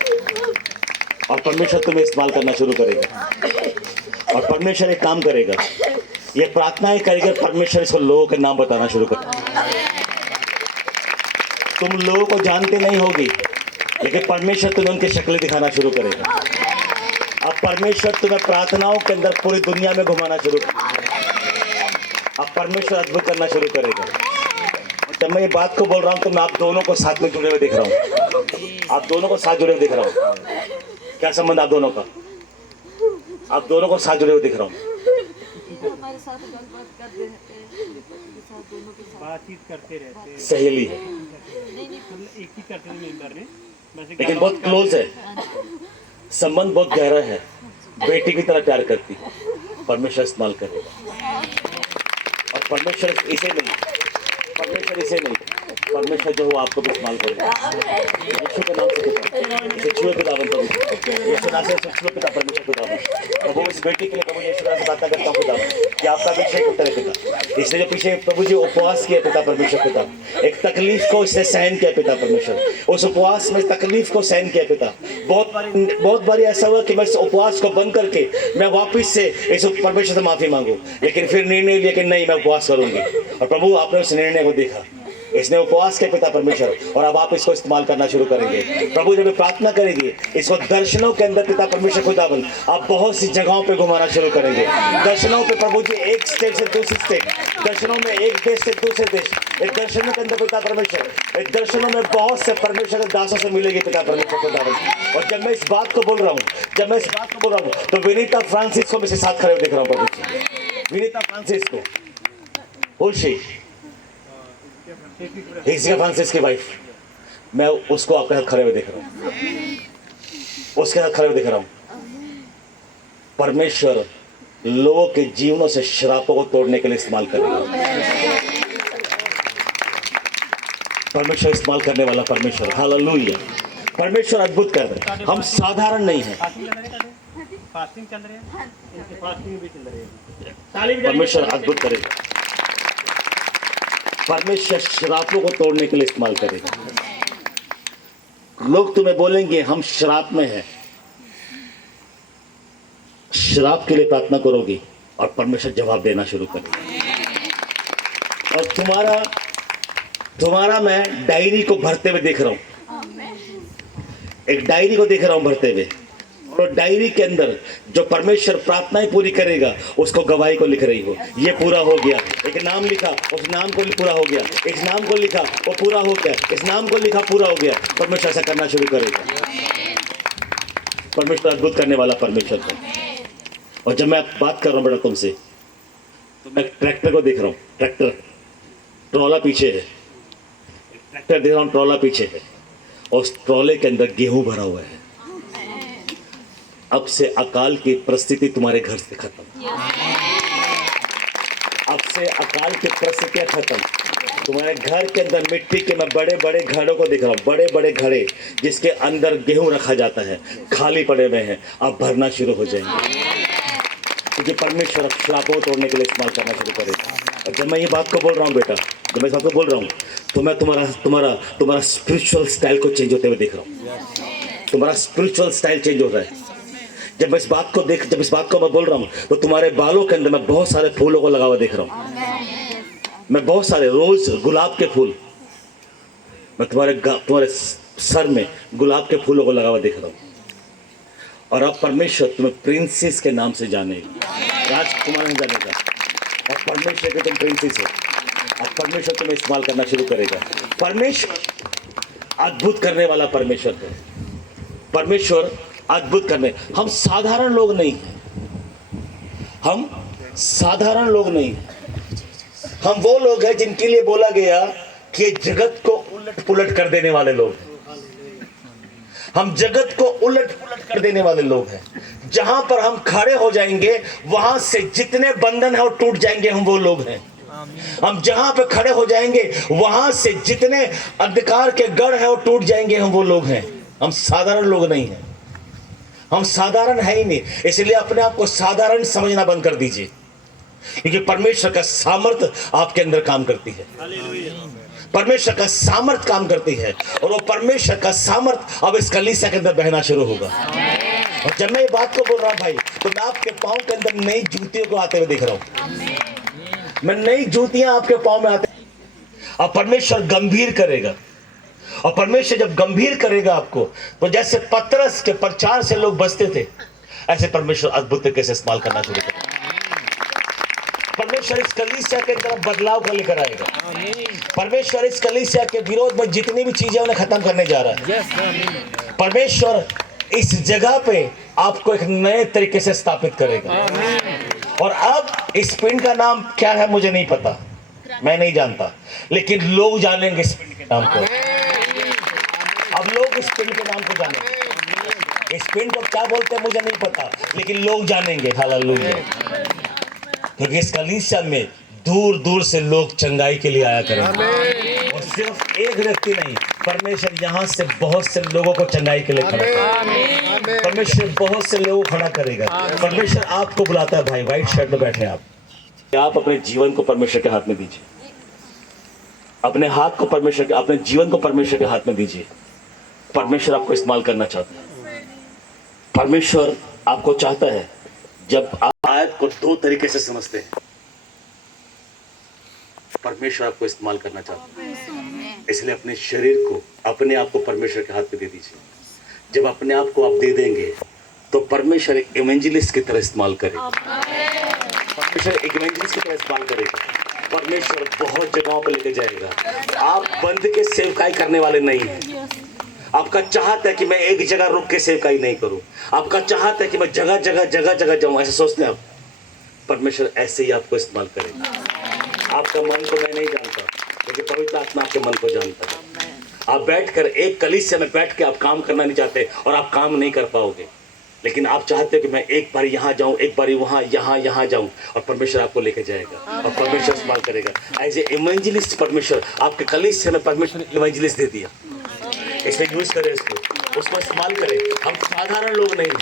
और परमेश्वर तुम्हें इस्तेमाल करना शुरू करेगा। और परमेश्वर एक काम करेगा, ये प्रार्थनाएं करेगा, परमेश्वर इसको लोगों के नाम बताना शुरू करेगा। तुम लोगों को जानते नहीं होगी, लेकिन परमेश्वर तुम्हें उनकी शक्लें दिखाना शुरू करेगा। अब परमेश्वर तुम्हें प्रार्थनाओं के अंदर पूरी दुनिया में घुमाना शुरू करेगा। अब परमेश्वर अद्भुत करना शुरू करेगा। जब मैं ये बात को बोल रहा हूँ तो मैं आप दोनों को साथ में जुड़े हुए देख रहा हूँ। आप दोनों को साथ जुड़े हुए देख रहा हूँ। क्या संबंध आप दोनों का? आप दोनों को साथ जुड़े हुए दिख रहा हूँ। हमारे साथ बात करते रहते हैं, दोनों के साथ बातचीत करते रहते हैं, सहेली है, मतलब एक ही करते हैं मेंबर ने, वैसे लेकिन बहुत क्लोज है, संबंध बहुत गहरा है, बेटी की तरह प्यार करती है। परमेश्वर इस्तेमाल करेगा। और परमेश्वर इसे नहीं, परमेश्वर जो हो आपको भी इस्तेमाल करेगा। यीशु के नाम से छुए खुदावन प्रभु, यीशु नाम से छुए पिता परमेश्वर खुदावन प्रभु, इस बेटी के लिए प्रभु यीशु नाम से प्रार्थना करता हूँ खुदावन कि आपका अभिषेक उतरे पिता। इसने जो पीछे प्रभु जी उपवास किया पिता परमेश्वर पिता, एक तकलीफ को इसने सहन किया पिता परमेश्वर, उस उपवास में तकलीफ को सहन किया पिता। बहुत बारी ऐसा हुआ कि मैं इस उपवास को बंद करके मैं वापस से इस परमेश्वर से माफी मांगू, लेकिन फिर निर्णय लिया कि नहीं मैं उपवास करूंगी। और प्रभु आपने उस निर्णय को देखा, इसने उपवास के पिता परमेश्वर, और अब आप इसको इस्तेमाल करना शुरू करेंगे। प्रभु जब प्रार्थना करेंगे इसको दर्शनों के अंदर पिता परमेश्वर खुदावन आप बहुत सी जगहों पे घुमाना शुरू करेंगे। दर्शनों पे प्रभु जी एक स्टेट से दूसरी स्टेट, दर्शनों में एक देश से दूसरे देश, एक दर्शनों के अंदर पिता परमेश्वर, एक दर्शनों में बहुत से परमेश्वर के दासों से मिलेगी पिता परमेश्वर खुदावन। और जब मैं इस बात को बोल रहा हूँ, तो विनीता फ्रांसिस को मेरे साथ खड़े हुए देख रहा हूँ प्रभु जी। विनीता फ्रांसिस को फ्रांसिस की वाइफ, मैं उसको आपके साथ खड़े हुए देख रहा हूँ, उसके साथ खड़े हुए देख रहा हूँ। परमेश्वर लोगों के जीवनों से श्रापों को तोड़ने के लिए इस्तेमाल करेगा। परमेश्वर इस्तेमाल करने वाला परमेश्वर, हालेलुया। परमेश्वर अद्भुत कर रहे हैं, हम साधारण नहीं है। फास्टिंग चल रही है, इनकी फास्टिंग भी चल रही है। परमेश्वर अद्भुत करेगा, परमेश्वर श्रापों को तोड़ने के लिए इस्तेमाल करेगा। लोग तुम्हें बोलेंगे हम श्राप में हैं, श्राप के लिए प्रार्थना करोगी और परमेश्वर जवाब देना शुरू करेगा। और तुम्हारा मैं डायरी को भरते हुए देख रहा हूं, एक डायरी को देख रहा हूं भरते हुए, और डायरी के अंदर जो परमेश्वर प्रार्थनाएं पूरी करेगा उसको गवाही को लिख रही हो। ये पूरा हो गया, एक नाम लिखा, उस नाम को पूरा हो गया, इस नाम को लिखा वो पूरा हो गया, इस नाम को लिखा पूरा हो गया। परमेश्वर ऐसा करना शुरू करेगा। परमेश्वर अद्भुत करने वाला परमेश्वर है। और जब मैं बात कर रहा हूँ बेटा तुमसे, तो मैं ट्रैक्टर को देख रहा हूँ, ट्रैक्टर ट्रॉला पीछे है, ट्रैक्टर देख रहा हूँ, ट्रॉला पीछे है, और उस ट्रॉले के अंदर गेहूं भरा हुआ है। अब से अकाल की परिस्थिति तुम्हारे घर से खत्म, अब से अकाल की परिस्थितियां खत्म। तुम्हारे घर के अंदर मिट्टी के मैं बड़े बड़े घड़ों को दिख रहा हूँ, बड़े बड़े घड़े जिसके अंदर गेहूं रखा जाता है, खाली पड़े हुए हैं, अब भरना शुरू हो जाएंगे, क्योंकि परमेश्वर श्रापों तोड़ने के लिए इस्तेमाल करना शुरू करेगा। और जब मैं ये बात को बोल रहा हूँ बेटा, जब मैं इस बात को बोल रहा हूँ, तो मैं तुम्हारा स्पिरिचुअल स्टाइल को चेंज होते हुए देख रहा हूँ। तुम्हारा स्पिरिचुअल स्टाइल चेंज हो रहा है। जब इस बात को मैं बोल रहा हूँ, तो तुम्हारे बालों के अंदर मैं बहुत सारे फूलों को लगा हुआ देख रहा हूँ। मैं बहुत सारे रोज गुलाब के फूल, मैं तुम्हारे सर में गुलाब के फूलों को लगा हुआ देख रहा हूँ। और अब परमेश्वर तुम्हें प्रिंसेस के नाम से जानेगा, राजकुमार नहीं जानेगा। और परमेश्वर के तुम प्रिंसेस हो, अब परमेश्वर तुम्हें इस्तेमाल करना शुरू करेगा। परमेश्वर अद्भुत करने वाला परमेश्वर है। परमेश्वर अद्भुत करने, हम साधारण लोग नहीं हैं, हम साधारण लोग नहीं हैं। हम वो लोग हैं जिनके लिए बोला गया कि जगत को उलट पुलट कर देने वाले लोग हैं। हम जगत को उलट पुलट कर देने वाले लोग हैं। जहां पर हम खड़े हो जाएंगे वहां से जितने बंधन है वो टूट जाएंगे, हम वो लोग हैं। हम जहां पे खड़े हो जाएंगे वहां से जितने अंधकार के गढ़ है वो टूट जाएंगे, हम वो लोग हैं। हम साधारण लोग नहीं हैं, हम साधारण है ही नहीं। इसलिए अपने आप को साधारण समझना बंद कर दीजिए, क्योंकि परमेश्वर का सामर्थ्य आपके अंदर काम करती है। परमेश्वर का सामर्थ काम करती है, और वो परमेश्वर का सामर्थ अब इस कलीसिया के अंदर बहना शुरू होगा। और जब मैं ये बात को बोल रहा हूँ भाई, तो मैं आपके पाँव के अंदर नई जूतियों को आते हुए देख रहा हूँ। मैं नई जूतियां आपके पाँव में आते, और परमेश्वर गंभीर करेगा। और परमेश्वर जब गंभीर करेगा आपको, तो जैसे पतरस के प्रचार से लोग बचते थे, ऐसे परमेश्वर अद्भुत तरीके से इस्तेमाल करना शुरू करेगा। परमेश्वर इस कलीसिया के तरफ बदलाव कर लेकर आएगा। परमेश्वर इस कलीसिया के विरोध में जितनी भी चीजें उन्हें खत्म करने जा रहा है। परमेश्वर इस जगह पे आपको एक नए तरीके से स्थापित करेगा। और अब इस पिंड का नाम क्या है मुझे नहीं पता, मैं नहीं जानता, लेकिन लोग जानेंगे इस पिंड के नाम को। अब लोग इस पिंड के नाम को जानेंगे। इस पिंड को क्या बोलते हैं मुझे नहीं पता, लेकिन लोग जानेंगे। हालेलुया। क्योंकि इस कलीसिया में दूर दूर से लोग चंगाई के लिए आया करेंगे, और सिर्फ एक व्यक्ति नहीं, परमेश्वर यहाँ से बहुत से लोगों को चंगाई के लिए खड़ा करेगा। परमेश्वर बहुत से लोगों को खड़ा करेगा। परमेश्वर आपको बुलाता है भाई, व्हाइट शर्ट में बैठे हैं आप अपने जीवन को परमेश्वर के हाथ में दीजिए। अपने हाथ को परमेश्वर के, अपने जीवन को परमेश्वर के हाथ में दीजिए। परमेश्वर आपको इस्तेमाल करना चाहता है। परमेश्वर आपको चाहता है। जब आप आयत को दो तरीके से समझते हैं, परमेश्वर आपको इस्तेमाल करना चाहता है, इसलिए अपने शरीर को, अपने आप को परमेश्वर के हाथ में दे दीजिए। जब अपने आप को आप दे देंगे तो परमेश्वर एक इवेंजलिस्ट की तरह इस्तेमाल करेगा। परमेश्वर एक इवेंजलिस्ट की तरह इस्तेमाल करेगा। परमेश्वर बहुत जगहों पर लेके जाएगा। आप बंद के सेवकाई करने वाले नहीं हैं। आपका चाहत है कि मैं एक जगह रुक के सेवकाई नहीं करूं। आपका चाहत है कि मैं जगह जगह जाऊं, ऐसे सोचते हैं आप। परमेश्वर ऐसे ही आपको इस्तेमाल करेगा। आपका मन को मैं नहीं जानता, लेकिन पवित्र आत्मा आपके मन को जानता है। आप बैठकर एक कलीसिया में बैठ के आप काम करना नहीं चाहते और आप काम नहीं कर पाओगे, लेकिन आप चाहते हो कि मैं एक बार यहाँ जाऊँ, एक बार वहाँ, यहाँ जाऊँ, और परमेश्वर आपको लेके जाएगा और परमेश्वर इस्तेमाल करेगा। एज ए इवेंजलिस्ट परमेश्वर आपके कलीसिया में परमेश्वर इवेंजलिस्ट दे दिया। इसलिए यूज करें उसको इस्तेमाल करें। हम साधारण लोग नहीं हैं,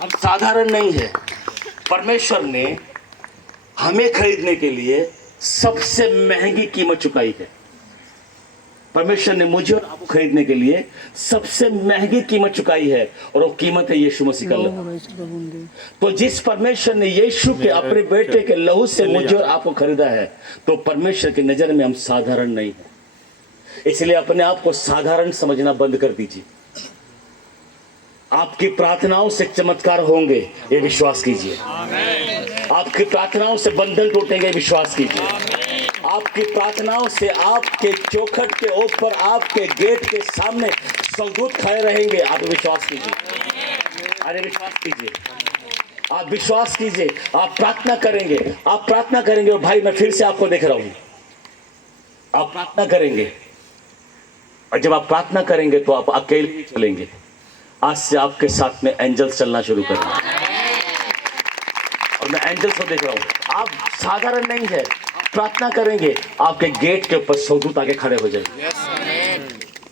हम साधारण नहीं है। परमेश्वर ने हमें खरीदने के लिए सबसे महंगी कीमत चुकाई है। परमेश्वर ने मुझे और आपको खरीदने के लिए सबसे महंगी कीमत चुकाई है, और वो कीमत है यीशु मसीह का लहू। तो जिस परमेश्वर ने यीशु के अपने बेटे के लहू से मुझे और आपको खरीदा है, तो परमेश्वर की नजर में हम साधारण नहीं है। इसलिए अपने आप को साधारण समझना बंद कर दीजिए। आपकी प्रार्थनाओं से चमत्कार होंगे, ये विश्वास कीजिए। आपकी प्रार्थनाओं से बंधन टूटेंगे, विश्वास कीजिए। आपकी प्रार्थनाओं से आपके चौखट के ऊपर, आपके गेट के सामने स्वर्गदूत खड़े रहेंगे। आप विश्वास कीजिए। अरे विश्वास कीजिए, आप विश्वास कीजिए। आप प्रार्थना करेंगे, आप प्रार्थना करेंगे। और भाई मैं फिर से आपको देख रहा हूं, आप प्रार्थना करेंगे, और जब आप प्रार्थना करेंगे तो आप अकेले ही चलेंगे। आज से आपके साथ में एंजल्स चलना शुरू करेंगे, और मैं एंजल्स को देख रहा हूं। आप साधारण नहीं है। प्रार्थना करेंगे, आपके गेट के ऊपर स्वर्गदूत आके खड़े हो जाएंगे,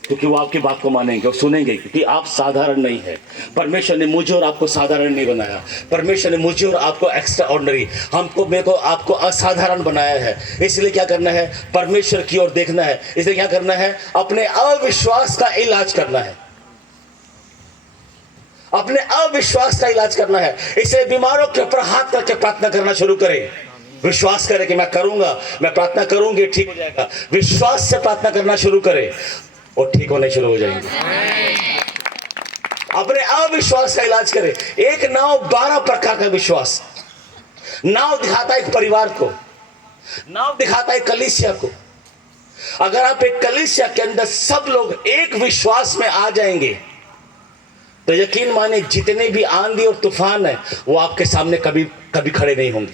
क्योंकि वो आपकी बात को मानेंगे और सुनेंगे, क्योंकि आप साधारण नहीं है। परमेश्वर ने मुझे और आपको साधारण नहीं बनाया। परमेश्वर ने मुझे और आपको एक्स्ट्रा ऑर्डिनरी, हमको, मेरे को, आपको असाधारण बनाया है। इसलिए क्या करना है? परमेश्वर की ओर देखना है। इसलिए क्या करना है? अपने अविश्वास का इलाज करना है। अपने अविश्वास का इलाज करना है। इसलिए बीमारों के ऊपर हाथ करके प्रार्थना करना शुरू करें। विश्वास करें कि मैं करूंगा, मैं प्रार्थना करूंगी, ठीक हो जाएगा। विश्वास से प्रार्थना करना शुरू करें और ठीक होने शुरू हो जाएंगे। अपने अविश्वास का इलाज करें। एक नाव 12 प्रकार का विश्वास। नाव दिखाता है एक परिवार को, नाव दिखाता है कलीसिया को। अगर आप एक कलीसिया के अंदर सब लोग एक विश्वास में आ जाएंगे, तो यकीन माने जितने भी आंधी और तूफान है वो आपके सामने कभी कभी खड़े नहीं होंगे।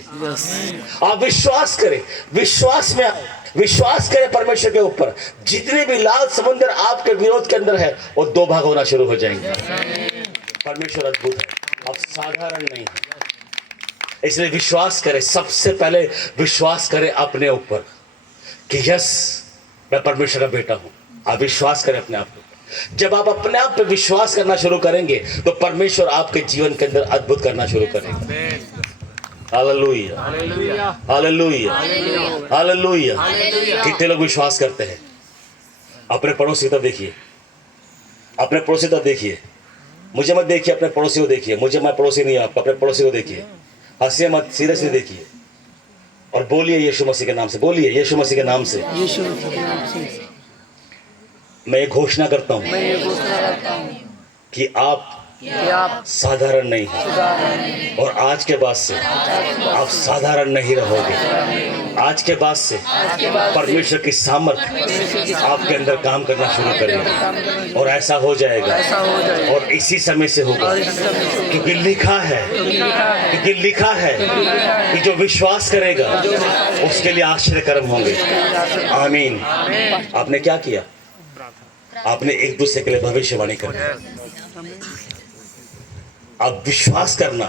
आप विश्वास करें, विश्वास में विश्वास करें परमेश्वर के ऊपर। जितने भी लाल समुद्र आपके विरोध के अंदर है वो 2 भाग होना शुरू हो जाएंगे। परमेश्वर अद्भुत है, आप साधारण नहीं है। इसलिए विश्वास करें। सबसे पहले विश्वास करें अपने ऊपर कि यस, मैं परमेश्वर का बेटा हूं। आप विश्वास करें अपने आप को। जब आप अपने आप पे विश्वास करना शुरू करेंगे तो परमेश्वर आपके जीवन के अंदर अद्भुत करना शुरू करेगा। Hallelujah, hallelujah, hallelujah. कितने लोग विश्वास करते हैं? अपने पड़ोसी को देखिए, अपने पड़ोसी को देखिए। मुझे मत देखिए, अपने पड़ोसी को देखिए। मुझे, मैं पड़ोसी नहीं हूं आपका, अपने पड़ोसी को देखिए। हंसिए मत, सीरियसली देखिए और बोलिए यीशु मसीह के नाम से। बोलिए यीशु मसीह के नाम से। मैं ये घोषणा करता हूं कि आप साधारण नहीं हैं, और आज के बाद से आप साधारण नहीं रहोगे। आज के बाद से परमेश्वर की सामर्थ्य आपके अंदर काम करना शुरू करेगी, और ऐसा हो जाएगा, और इसी समय से होगा। क्योंकि लिखा है, क्योंकि लिखा है कि जो विश्वास करेगा उसके लिए आश्चर्य कर्म होंगे। आमीन। आपने क्या किया? आपने एक दूसरे के लिए भविष्यवाणी करनी। अब विश्वास करना,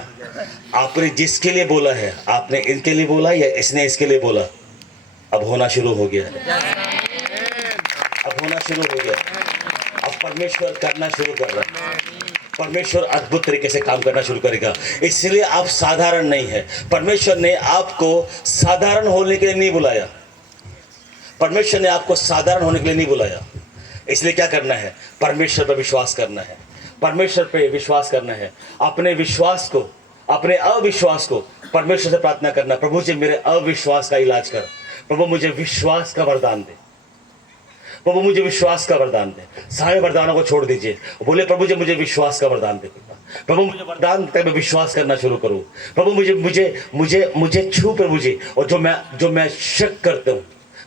आपने जिसके लिए बोला है, आपने इनके लिए बोला या इसने इसके लिए बोला, अब होना शुरू हो गया है। होना शुरू हो गया। अब परमेश्वर करना शुरू कर रहा है। परमेश्वर अद्भुत तरीके से काम करना शुरू करेगा। इसलिए आप साधारण नहीं है। परमेश्वर ने आपको साधारण होने के लिए नहीं बुलाया। परमेश्वर ने आपको साधारण होने के लिए नहीं बुलाया। इसलिए क्या करना है? परमेश्वर पर विश्वास करना है। परमेश्वर पे विश्वास करना है। अपने विश्वास को, अपने अविश्वास को परमेश्वर से प्रार्थना करना, प्रभु जी मेरे अविश्वास का इलाज कर। प्रभु मुझे विश्वास का वरदान दे। प्रभु मुझे विश्वास का वरदान दे। सारे वरदानों को छोड़ दीजिए। बोले प्रभु जी मुझे विश्वास का वरदान दे। प्रभु मुझे वरदान दे, मैं विश्वास करना शुरू करूं। प्रभु मुझे मुझे मुझे मुझे छू प्रभु जी। और जो मैं शक करता हूं,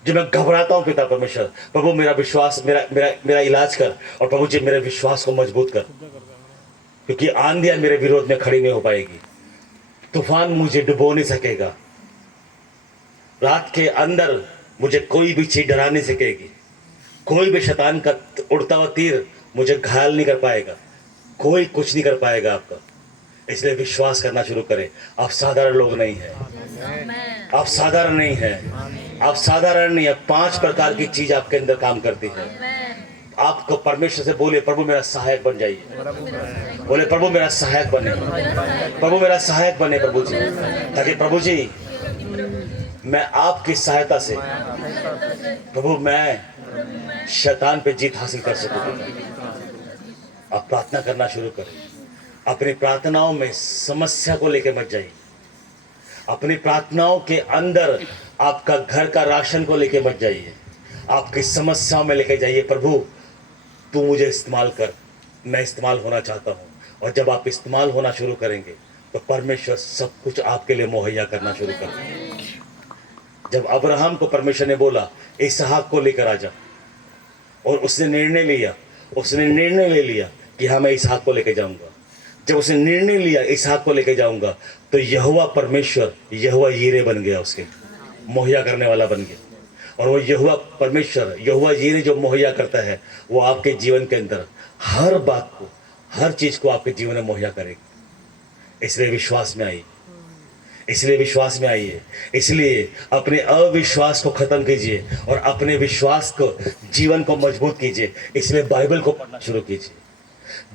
जो मैं घबराता हूं पिता परमेश्वर, प्रभु मेरा विश्वास, मेरा इलाज कर। और प्रभु जी मेरे विश्वास को मजबूत कर, क्योंकि आंधियां मेरे विरोध में खड़ी नहीं हो पाएगी। तूफान मुझे डुबो नहीं सकेगा। रात के अंदर मुझे कोई भी चीज डरा नहीं सकेगी। कोई भी शैतान का उड़ता हुआ तीर मुझे घायल नहीं कर पाएगा। कोई कुछ नहीं कर पाएगा आपका। इसलिए विश्वास करना शुरू करें। आप साधारण लोग नहीं हैं। आप साधारण नहीं हैं। आप साधारण नहीं है। 5 प्रकार की चीज आपके अंदर काम करती है। आपको परमेश्वर से बोले प्रभु मेरा सहायक बन जाइए। बोले प्रभु मेरा सहायक बने। प्रभु मेरा सहायक बने प्रभु जी, ताकि प्रभु जी मैं आपकी सहायता से प्रभु मैं शैतान पे जीत हासिल कर सकूं। आप प्रार्थना करना शुरू करें। अपनी प्रार्थनाओं में समस्या को लेकर मत जाइए। अपनी प्रार्थनाओं के अंदर आपका घर का राशन को लेकर मत जाइए। आपकी समस्याओं में लेकर जाइए, प्रभु तू मुझे इस्तेमाल कर, मैं इस्तेमाल होना चाहता हूँ। और जब आप इस्तेमाल होना शुरू करेंगे तो परमेश्वर सब कुछ आपके लिए मुहैया करना शुरू कर देगा। जब अब्राहम को परमेश्वर ने बोला इसहाक को लेकर आ जा, और उसने निर्णय ले लिया कि हाँ मैं इसहाक को लेकर जाऊंगा। जब उसने निर्णय लिया इसहाक को लेकर जाऊंगा, तो यहोवा परमेश्वर यहोवा यीरे बन गया, उसके मुहैया करने वाला बन गया। और वो यहोवा परमेश्वर यहोवा यीरे जो मुहैया करता है, वो आपके जीवन के अंदर हर बात को, हर चीज को आपके जीवन में मुहैया करेगा। इसलिए विश्वास में आइए। इसलिए विश्वास में आइए। इसलिए अपने अविश्वास को खत्म कीजिए और अपने विश्वास को, जीवन को मजबूत कीजिए। इसलिए बाइबल को पढ़ना शुरू कीजिए।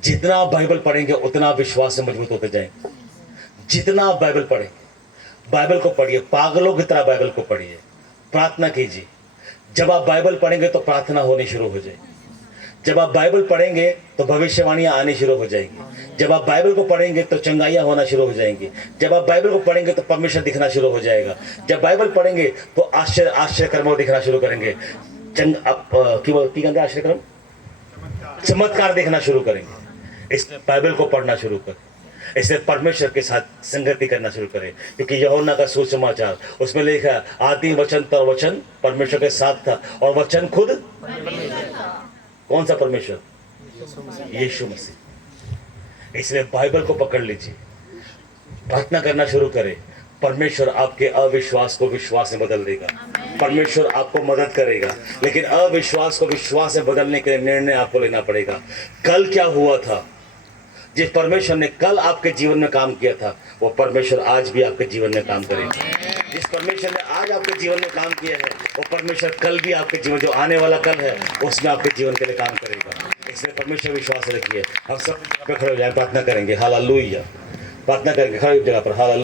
जितना आप बाइबल पढ़ेंगे उतना आप विश्वास से मजबूत होते जाएंगे। जितना आप बाइबल पढ़ेंगे, बाइबल को पढ़िए, पागलों की तरह बाइबल को पढ़िए, प्रार्थना कीजिए। जब आप बाइबल पढ़ेंगे तो प्रार्थना होनी शुरू हो जाएगी। जब आप बाइबल पढ़ेंगे तो भविष्यवाणियां आनी शुरू हो जाएंगी। जब आप बाइबल को पढ़ेंगे तो चंगाइयां होना शुरू हो जाएंगी। जब आप बाइबल को पढ़ेंगे तो परमेश्वर दिखना शुरू हो जाएगा। जब बाइबल पढ़ेंगे तो आश्चर्य कर्म दिखना शुरू करेंगे। आश्चर्य कर्म, चमत्कार देखना शुरू करेंगे। इसलिए बाइबल को पढ़ना शुरू करें। इसलिए परमेश्वर के साथ संगति करना शुरू करें, क्योंकि यूहन्ना का सुसमाचार उसमें लिखा आदि वचन तो वचन परमेश्वर के साथ था और वचन खुद कौन सा परमेश्वर? यीशु मसीह। इसलिए बाइबल को पकड़ लीजिए, प्रार्थना करना शुरू करें। परमेश्वर आपके अविश्वास को विश्वास में बदल देगा। परमेश्वर आपको मदद करेगा, लेकिन अविश्वास को विश्वास में बदलने के लिए निर्णय आपको लेना पड़ेगा। कल क्या हुआ था, जिस परमेश्वर ने कल आपके जीवन में काम किया था, वो परमेश्वर आज भी आपके जीवन में काम करेगा। जिस परमेश्वर ने आज आपके जीवन में काम किया है, वो परमेश्वर कल भी आपके जीवन, जो आने वाला कल है, उसमें आपके जीवन के लिए काम करेगा। इसलिए परमेश्वर विश्वास रखिए। हम सब खड़े हो जाए, प्रार्थना करेंगे। हालेलुया। प्रार्थना करेंगे खड़े जगह पर। हालेलुया।